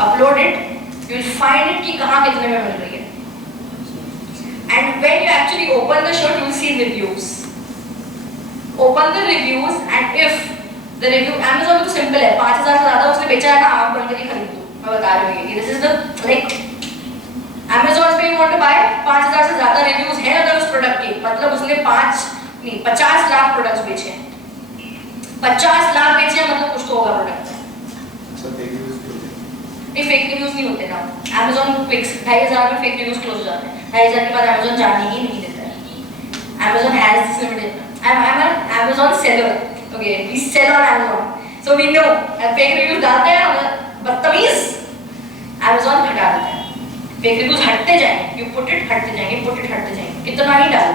upload it, you will find it कि कहाँ कितने में मिल रही है, and when you actually open the shirt you will see reviews, open the reviews, and if the review, Amazon में तो simple है, 5000 से ज्यादा उसने बेचा है ना, आप बंद करके खरीद लो, मैं बता रही हूँ ये, this is the like Amazon पे यू वांट टू बाय, 5000 से ज्यादा रिव्यूज हैं अगर उस प्रोडक्ट के, मतलब उसने 50 लाख प्रोडक्ट्स बेचे हैं, 50 लाख बेचे हैं, मतलब कुछ तो होगा प्रोडक्ट। नहीं फेक रिव्यूज नहीं होते ना, Amazon फिक्स 2500 में फेक रिव्यूज क्लोज हो जाते हैं, 2500 के बाद Amazon जाने ही नहीं देता है। Amazon has this limited, I'm an Amazon seller, okay, we sell on Amazon, so we know fake reviews डालते हैं अगर बदतमीज, Amazon हटा देता है, फेक रिव्यूज हटते जाएंगे, you put it हटते जाएंगे, put it हटते जाएंगे, कितना ही डालो,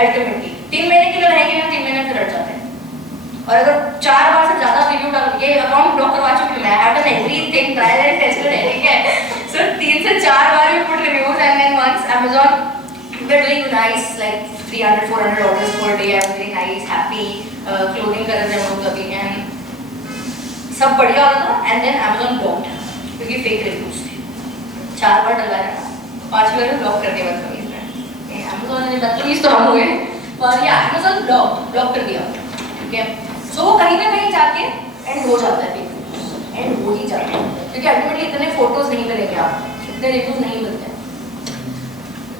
अल्टीमेटली 3 महीने के लिए रहेंगे ना, 3 महीने फिर हट जाते हैं। और अगर 4 बार से ज्यादा रिव्यू डाल, ये अकाउंट ब्लॉक करवा चुकी हूं मैं, I have done everything, trial and tested है, ठीक है, सो 3 से 4 बार you put reviews and then once Amazon we are doing nice like 300-400 orders per day, I am very nice happy, clothing कर रहे हैं हम कभी, एंड सब बढ़िया हो रहा था, एंड देन Amazon ब्लॉक्ड क्योंकि फेक रिव्यूज थे, 4 बार डलवाया ना, 5वीं बार ब्लॉक कर दिया, बदतमीज है Amazon ने, बदतमीज तो हम हुए, पर या Amazon ब्लॉक कर दिया, ठीक है। सो वो कहीं ना कहीं जाके एंड हो जाता है, एंड हो ही जाता है, क्योंकि अल्टीमेटली इतने फोटोज नहीं मिलेंगे आपको, इतने रिव्यूज नहीं मिलते हैं,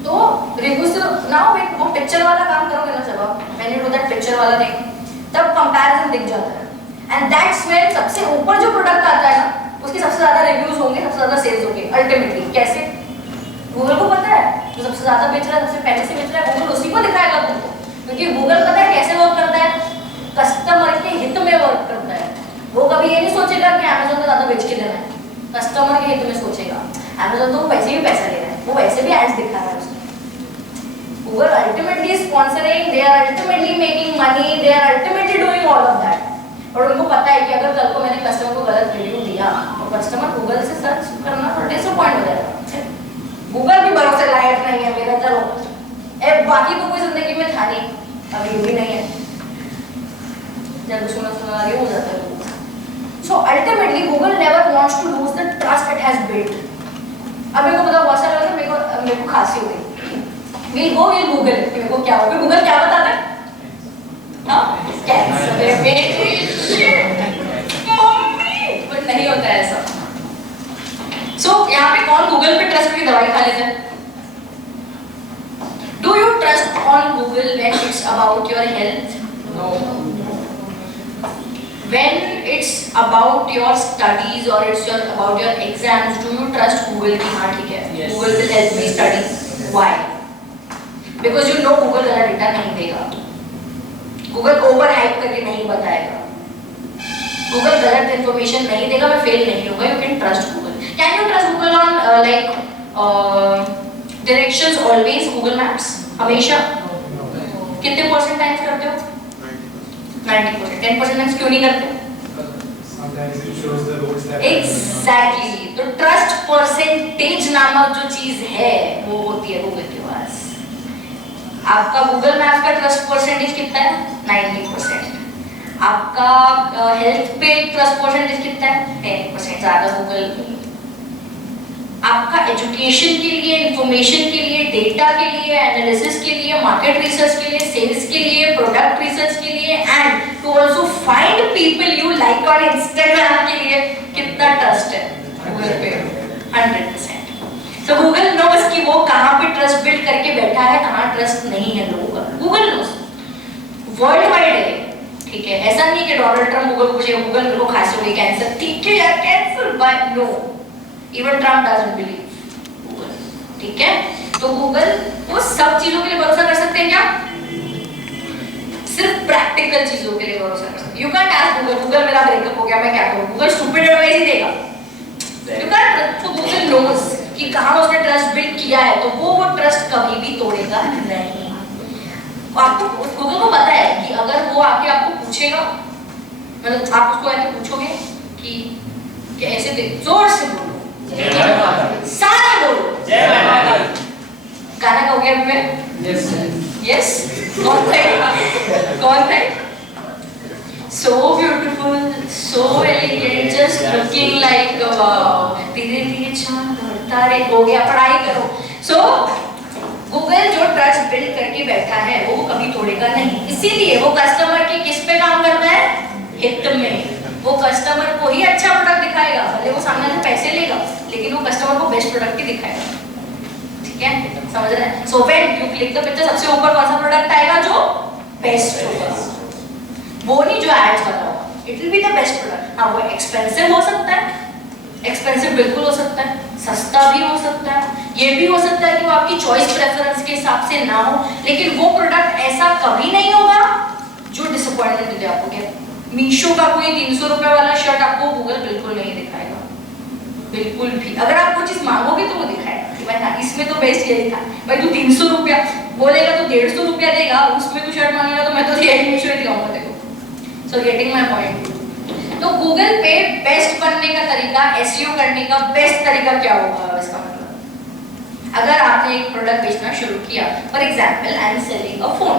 तो रिव्यूज ना वो पिक्चर वाला काम करोगे ना, जब आप when you do that picture वाला थिंग, तब कंपैरिजन दिख जाता है, एंड दैट्स वेयर सबसे ऊपर जो प्रोडक्ट आता है ना, उसके सबसे ज्यादा रिव्यूज होंगे, सबसे ज्यादा सेल्स होंगे अल्टीमेटली। कैसे? गूगल को पता है जो सबसे ज्यादा बेच रहा है, सबसे पहले से बेच रहा है, गूगल उसी को दिखाएगा तुमको, क्योंकि गूगल पता है कैसे वर्क करता है, कस्टमर के हित में वर्क करता है, वो कभी ये नहीं सोचेगा कि Amazon को ज्यादा बेच के देना है, कस्टमर के हित में सोचेगा। Amazon तो वैसे भी पैसा ले रहा है, वो वैसे भी एड्स दिखा रहा है उसमें, Google ultimately sponsoring, they are ultimately making money, they are ultimately doing all of that, और उनको पता है कि अगर कल को मैंने कस्टमर को गलत रिव्यू दिया तो कस्टमर गूगल से सर्च करना थोड़ा डिसअपॉइंट हो जाएगा, गूगल भी भरोसे लायक नहीं है मेरा, चलो बाकी तो कोई जिंदगी में था नहीं, अभी भी नहीं है, जब सुना आगे हो जाता है। So ultimately Google never wants to lose the trust it has built. अब मेरे को पता बहुत सारे लोग मेरे को खांसी हो गई, we'll go we'll Google it, मेरे को क्या हो गया, Google क्या बताता है, हाँ कैंसर है बेटी, मम्मी, बट नहीं होता है ऐसा। So यहाँ पे कौन Google पे ट्रस्ट की दवाई खा लेते हैं? Do you trust on Google when it's about your health? No. when it's about your studies or it's about your exams, do you trust Google कि हाँ ठीक है, Yes. Google will help me study? Why? Because you know Google गलत data नहीं देगा, Google over hype करके नहीं बताएगा, Google गलत इन्फॉर्मेशन नहीं देगा, मैं फेल नहीं होगा. You can trust Google. Can you trust Google on directions always? Google Maps हमेशा कितने परसेंट टाइम्स करते हो? 90%. 10% टाइम्स क्यों नहीं करते? Sometimes it shows the roads that. Exactly. तो ट्रस्ट परसेंटेज नामक जो चीज है वो होती है गूगल के पास. आपका गूगल मैप का ट्रस्ट परसेंटेज कितना है? 90%. आपका हेल्थ पे ट्रस्ट परसेंटेज कितना है? 10%. ज्यादा गूगल. आपका एजुकेशन के लिए, इंफॉर्मेशन के लिए, डेटा के लिए, एनालिसिस के लिए, मार्केट रिसर्च के लिए, सेल्स के लिए, प्रोडक्ट रिसर्च के लिए and to also find people you like on Instagram के लिए कितना ट्रस्ट है गूगल पे? 100%. सो गूगल नोस कि वो कहाँ पे ट्रस्ट बिल्ड करके बैठा है, कहाँ ट्रस्ट नहीं है लोगों का. गूगल नोस वर्ल्ड वाइड है. ठीक है, ऐसा नहीं कि डोनाल्ड ट्रम्प गूगल पूछे गूगल मेरे को खांसी हो गई, कैंसर, ठीक है यार cancer, but no, even Trump doesn't believe Google. ठीक है, तो गूगल वो सब चीजों के लिए भरोसा कर सकते हैं क्या? सिर्फ प्रैक्टिकल चीजों के लिए भरोसा कर सकते हैं. You can't ask Google, Google मेरा ब्रेकअप हो गया मैं क्या करूं? गूगल स्टूपिड एडवाइस ही देगा. You can't. तो गूगल नोस कि कहां उसने ट्रस्ट बिल्ड किया है, तो वो ट्रस्ट कभी भी तोड़ेगा नहीं. आपको गूगल को पता है कि अगर वो आके आपको पूछेगा, मतलब आप उसको आके पूछोगे कि ऐसे दे, जोर से बोलो, सारा बोलो, गाना गाओगे अभी मैं? Yes. कौन था? So beautiful, so elegant, just looking like wow. धीरे धीरे चांद और तारे. हो गया, पढ़ाई करो. So गूगल जो ट्रस्ट बिल्ड करके बैठा है वो कभी तोड़ेगा नहीं. इसीलिए वो कस्टमर के किस पे काम करता है? हित में. वो कस्टमर को ही अच्छा प्रोडक्ट दिखाएगा, भले वो सामने से पैसे लेगा, लेकिन वो कस्टमर को बेस्ट प्रोडक्ट ही दिखाएगा. ठीक है, समझ रहे हैं? So when you click the picture, सबसे ऊपर कौन सा प्रोडक्ट आएगा? जो बेस्ट होगा, वो नहीं जो एड्स बना होगा. It will be the best product. हाँ, वो एक्सपेंसिव हो सकता है, एक्सपेंसिव बिल्कुल हो सकता है, सस्ता भी हो सकता है, ये भी हो सकता है कि वो आपकी चॉइस प्रेफरेंस के हिसाब से ना हो, लेकिन वो प्रोडक्ट ऐसा कभी नहीं होगा जो डिसअपॉइंटमेंट दे आपको. मीशो का कोई 300 रुपए वाला शर्ट आपको गूगल बिल्कुल नहीं दिखाएगा, बिल्कुल भी. अगर आप वो चीज मांगोगे तो वो दिखाएगा कि भाई हाँ इसमें तो बेस्ट यही था. भाई तू 300 रुपया बोलेगा तो 150 रुपया देगा, उसमें तू शर्ट मांगेगा तो मैं तो यही मीशो ही दिखाऊंगा देखो. So getting my point. तो गूगल पे बेस्ट बनने का तरीका, एसईओ करने का बेस्ट तरीका क्या होगा? इसका मतलब अगर आपने एक प्रोडक्ट बेचना शुरू किया, for example I am selling a phone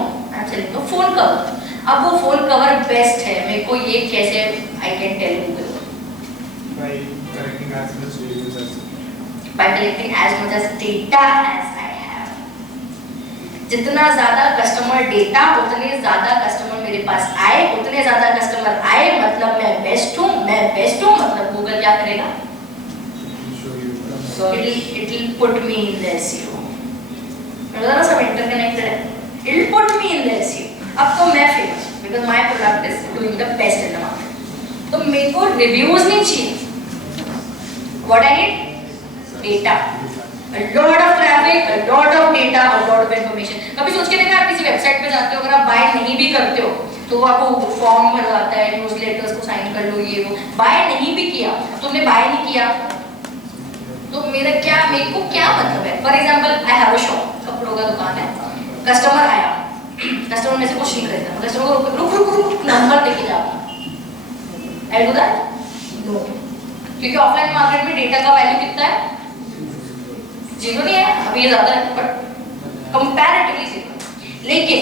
cover. अब वो फोन कवर बेस्ट है, मेरे को ये कैसे I can tell Google? By collecting as much reviews as possible. By collecting as much as data as I have. जितना ज्यादा customer data, उतने ज्यादा कस्टमर मेरे पास आए, उतने ज्यादा कस्टमर आए मतलब मैं बेस्ट हूँ मतलब गूगल क्या करेगा? It will put me in the SEO. सब इंटरकनेक्टेड है. It will put me in the SEO. अब तो मैं फेमस हूँ because my product is doing the best in the market. तो मेरे को रिव्यूज नहीं चाहिए. What I need? Data. A lot of traffic, a lot of data, a lot of information. कभी सोच के देखा आप किसी वेबसाइट पे जाते हो, अगर आप बाय नहीं भी करते हो तो वो आपको फॉर्म भरवाता है, न्यूज़लेटर्स को साइन कर लो, ये वो. बाय नहीं भी किया, तुमने बाय नहीं किया तो मेरे को क्या मतलब है? For example I have a shop, कपड़ों का दुकान है, कस्टमर आया, कस्टमर में से कुछ नहीं खरीदा, कस्टमर को रुक नंबर देके जाओ. I do that? नो. क्योंकि ऑफलाइन मार्केट में डेटा का वैल्यू कितना है? 0 नहीं है, अभी ये ज्यादा है बट कंपैरेटिवली 0. लेकिन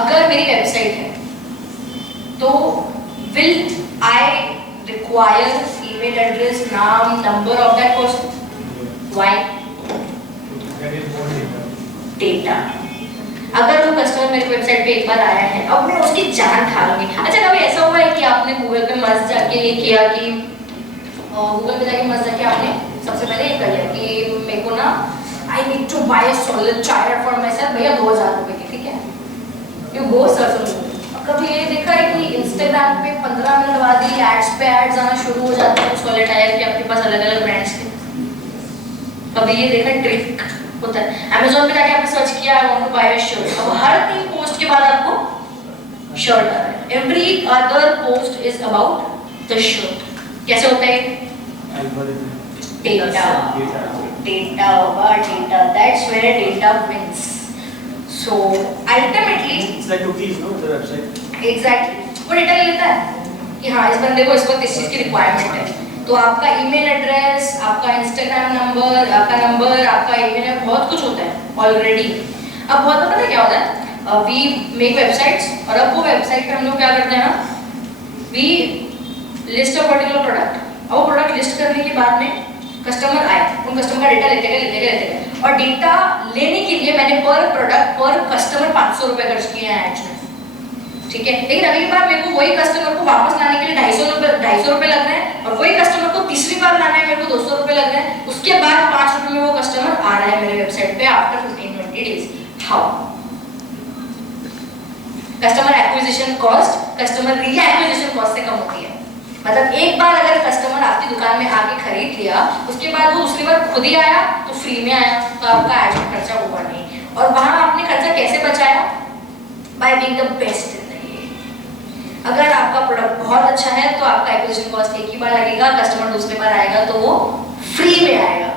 अगर मेरी वेबसाइट है तो will I require email address, नाम, number of that person? Why? Data. अगर वो कस्टमर मेरे वेबसाइट पे एक बार आया है, अब मैं उसकी जान खा लूंगी. अच्छा कभी ऐसा हुआ है कि आपने गूगल पे मस्त जाके ये किया कि गूगल पे जाके मस्त जाके आपने सबसे पहले ये कर लिया कि मेरे को ना I need to buy a solid charger for myself, भैया 2000 रुपए की, ठीक है? You go search on Google. कभी ये देखा है कि इंस्टाग्राम पे 15 मिनट बाद ही एड्स पे एड्स आना शुरू हो जाते हैं सॉलिटायर के आपके पास अलग अलग ब्रांड्स के? कभी ये देखा ट्रिक होता है? Amazon पे जाके आपने सर्च किया I want to buy a shirt, अब हर 3 पोस्ट के बाद आपको शर्ट आ रहा है. Every other post is about the shirt. कैसे होता है? Data. That's where data wins. So ultimately It's like cookies, no? The website. Exactly वो डेटा ले लेता है कि हाँ इस बंदे को इस वक्त इस चीज़ की रिक्वायरमेंट है. तो आपका ईमेल एड्रेस, आपका इंस्टाग्राम नंबर, आपका ईमेल, बहुत कुछ होता है ऑलरेडी. अब बहुत पता है क्या होता है, वी मेक वेबसाइट्स और अब वो वेबसाइट पे हम लोग क्या करते हैं ना, we list a particular product. अब वो प्रोडक्ट लिस्ट करने के बाद में कस्टमर आए, उन कस्टमर का डेटा लेते गए और डेटा लेने के लिए मैंने पर प्रोडक्ट पर कस्टमर 500 रुपए खर्च किए हैं एड्स में. ठीक है, लेकिन अगली बार मेरे को वही कस्टमर को वापस लाने के लिए 250 रुपए लग रहे हैं और वही कस्टमर को तीसरी बार लाना है मेरे को 200 रुपए लग रहे हैं. उसके बाद 5 रुपए में वो कस्टमर आ रहा है मेरे वेबसाइट पे after 15-20 days. How? Customer acquisition cost customer reacquisition cost से कम होती है. मतलब एक बार अगर कस्टमर आपकी दुकान में आके खरीद लिया, उसके बाद वो दूसरी बार खुद ही आया तो फ्री में आया, तो आपका एड का खर्चा हुआ नहीं. और वहां आपने खर्चा कैसे बचाया? By being the best in the game. अगर आपका प्रोडक्ट बहुत अच्छा है तो आपका एक्विजिशन कॉस्ट एक ही बार लगेगा, कस्टमर दूसरी बार आएगा तो वो फ्री में आएगा.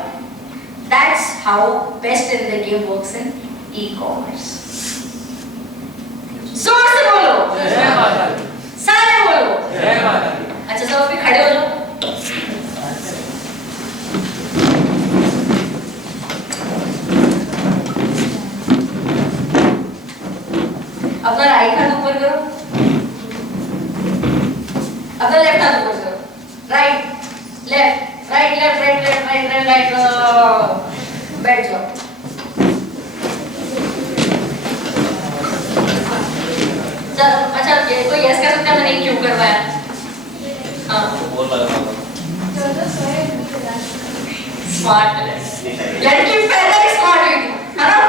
That's how best in the game works in e-commerce. जोर से बोलो, जय माता दी. सारे बोलो, जय माता दी. अच्छा सब अभी खड़े हो जाओ. अपना राइट हाथ ऊपर करो, अपना लेफ्ट हाथ ऊपर करो. Right left right left right left right right right. बैठ जाओ. अच्छा कोई यस कर सकता है मैंने क्यों करवाया? हाँ स्मार्ट लड़की पहले ही स्मार्ट हुई थी, है ना?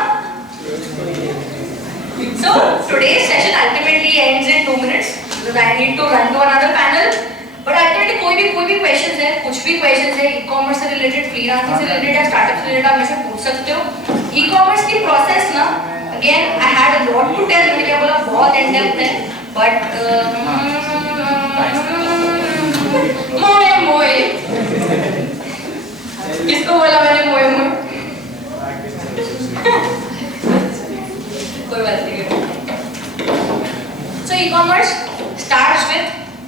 So today's session ultimately ends in 2 minutes because I need to run to another panel. But ultimately कोई भी questions है, कुछ भी questions है e-commerce से related, freelancing से related या startup से related आप मेरे से पूछ सकते हो. E-commerce की process ना again I had a lot to tell. मैंने क्या बोला बहुत in depth है but मोए किसको बोला मैंने मोए कोई बात नहीं. So e-commerce starts with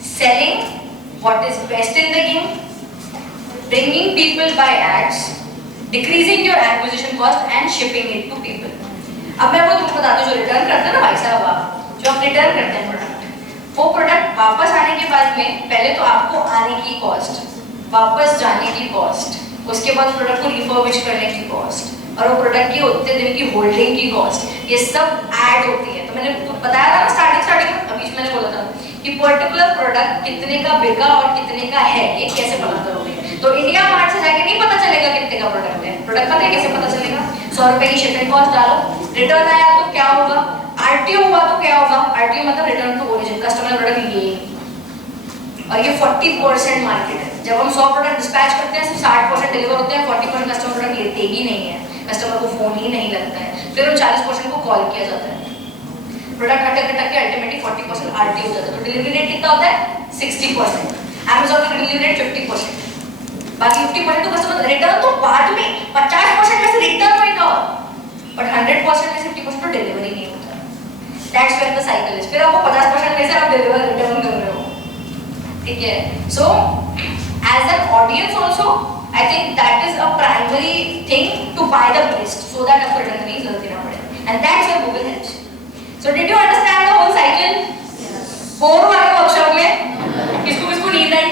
selling what is best in the game, bringing people by ads, decreasing your acquisition cost and shipping it to people. अब मैं वो तुमको बताती हूँ जो रिटर्न करते हैं ना भाई साहब, आप जो आप रिटर्न करते हैं प्रोडक्ट, वो प्रोडक्ट वापस आने के बाद में पहले तो आपको आने की कॉस्ट, वापस जाने की कॉस्ट, उसके बाद प्रोडक्ट को रिफर्बिश करने की कॉस्ट और वो प्रोडक्ट की उतने दिन की होल्डिंग की कॉस्ट, ये सब ऐड होती है. तो मैंने बताया था ना स्टार्टिंग में, अभी मैंने बोला था कि पर्टिकुलर प्रोडक्ट कितने का बिका और कितने का है ये कैसे पता करोगे. तो इंडिया मार्ट से जाके नहीं पता चलेगा कितने का प्रोडक्ट है. प्रोडक्ट पता है कैसे पता चलेगा? 100 रुपए की शिपिंग कॉस्ट डालो, रिटर्न आया तो क्या होगा, आरटीओ हुआ तो क्या होगा. आरटीओ मतलब return to origin, customer product ये. और ये 40% मार्केट है. जब हम 100 प्रोडक्ट डिस्पैच करते हैं सिर्फ 60% डिलीवर होते हैं, 40% कस्टमर प्रोडक्ट लेते ही नहीं है, कस्टमर को फोन ही नहीं लगता है. फिर उन 40% को कॉल किया जाता है. प्रोडक्ट अटक के अल्टीमेटली 40% आरटी हो जाता है. तो डिलीवरी रेट कितना होता है? 60%. Amazon का डिलीवरी रेट 50%. बाकी 50% तो कस्टमर रिटर्न तो बाद में 50% में से रिटर्न होएगा बट 100% में से 50% तो डिलीवरी नहीं होता. That's where the cycle is. फिर आपको 50% में से आप डिलीवर रिटर्न कर रहे हो. ठीक है. So as an audience also I think that is a primary thing to buy the best so that आपको रिटर्न नहीं जल्दी ना पड़े. And that's where Google helps. So did you understand the whole cycle? Bore हुआ है workshop में? किसको किसको नींद आई?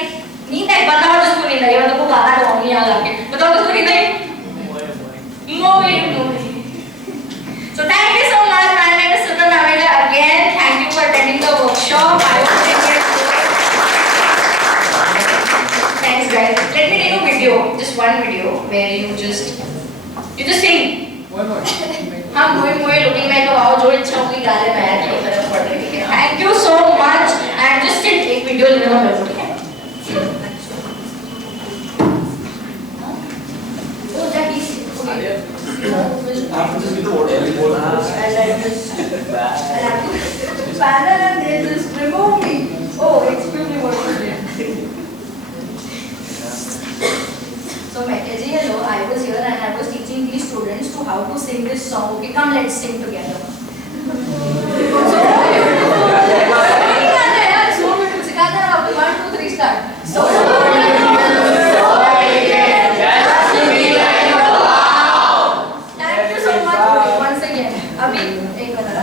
नींद आई बताओ जिसको नींद आई. मतलब को गाना गाऊंगी यहाँ जाके. बताओ किसको नींद आई? मोए. So thank you so much. My name is Sutan Navela again. Thank you for attending the workshop. I hope you enjoyed. Thanks guys. Let me take a video, just one video where you just sing. हाँ मोए मोए looking like a wow, जो इच्छा होगी गा ले, मैं नहीं फर्क पड़ रही है। Thank you so much and just एक वीडियो लेना मैं ठीक है। Oh that is okay. After this, we do what? I like this. I have to panel and they just remove me. Oh, excuse me, what is it? So, Mehtaji, hello. I was here and I was teaching these students to how to sing this song. Okay, come, let's sing together. So beautiful. सिखाते हैं आप 1, 2, 3 start. So thank you so much once again. अभी एक minute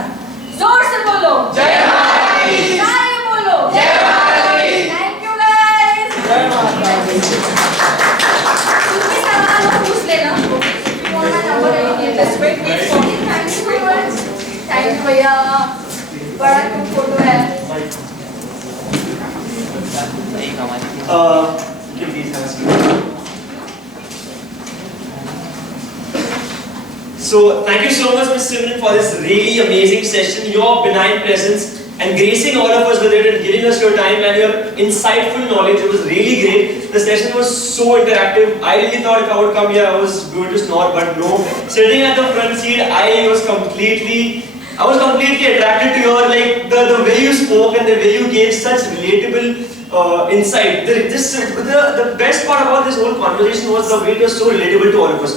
जोर से बोलो जय भारती सारे बोलो जय भारती थैंक यू गाइस जय भारती तुम्हें सवाल पूछ लेना फोन का नंबर है ये this wait please thank you so much thank you भैया बड़ा क्यूट फोटो है Give these hands. So thank you so much, Ms. Simran, for this really amazing session. Your benign presence and gracing all of us with it and giving us your time and your insightful knowledge. It was really great. The session was so interactive. I really thought if I would come here, I was going to snore, but no. Sitting at the front seat, I was completely attracted to your the way you spoke and the way you gave such relatable insight. The best part about this whole conversation was the way it was so relatable to all of us.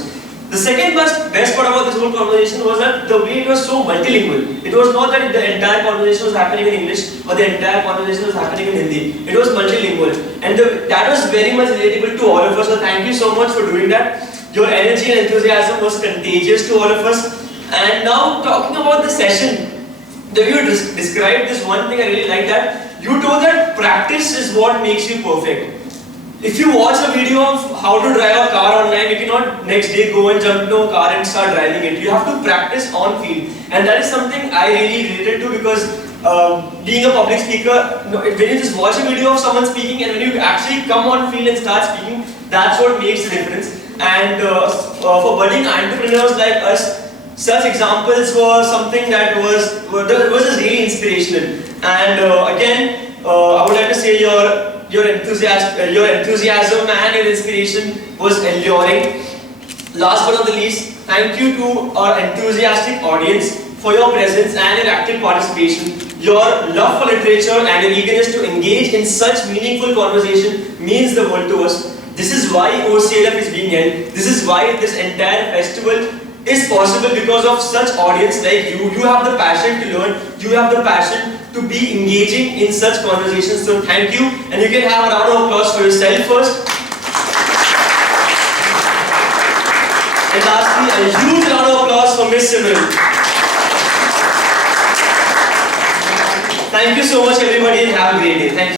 The second best part about this whole conversation was that the way it was so multilingual. It was not that the entire conversation was happening in English or the entire conversation was happening in Hindi. It was multilingual, and that was very much relatable to all of us. So thank you so much for doing that. Your energy and enthusiasm was contagious to all of us. And now talking about the session, the way you described this one thing I really like that you told that practice is what makes you perfect. If you watch a video of how to drive a car online, you cannot next day go and jump into a car and start driving it. You have to practice on field, and that is something I really related to because being a public speaker, when you just watch a video of someone speaking and when you actually come on field and start speaking, that's what makes the difference. And for budding entrepreneurs like us, such examples were something that was just really inspirational. And again, I would like to say your enthusiasm and your inspiration was alluring. Last but not the least, thank you to our enthusiastic audience for your presence and your active participation. Your love for literature and your eagerness to engage in such meaningful conversation means the world to us. This is why OCLF is being held. This is why this entire festival is possible because of such audience like you. You have the passion to learn. You have the passion to be engaging in such conversations. So thank you, and you can have a round of applause for yourself first. And lastly, a huge round of applause for Ms. Simran. Thank you so much, everybody, and have a great day. Thank you.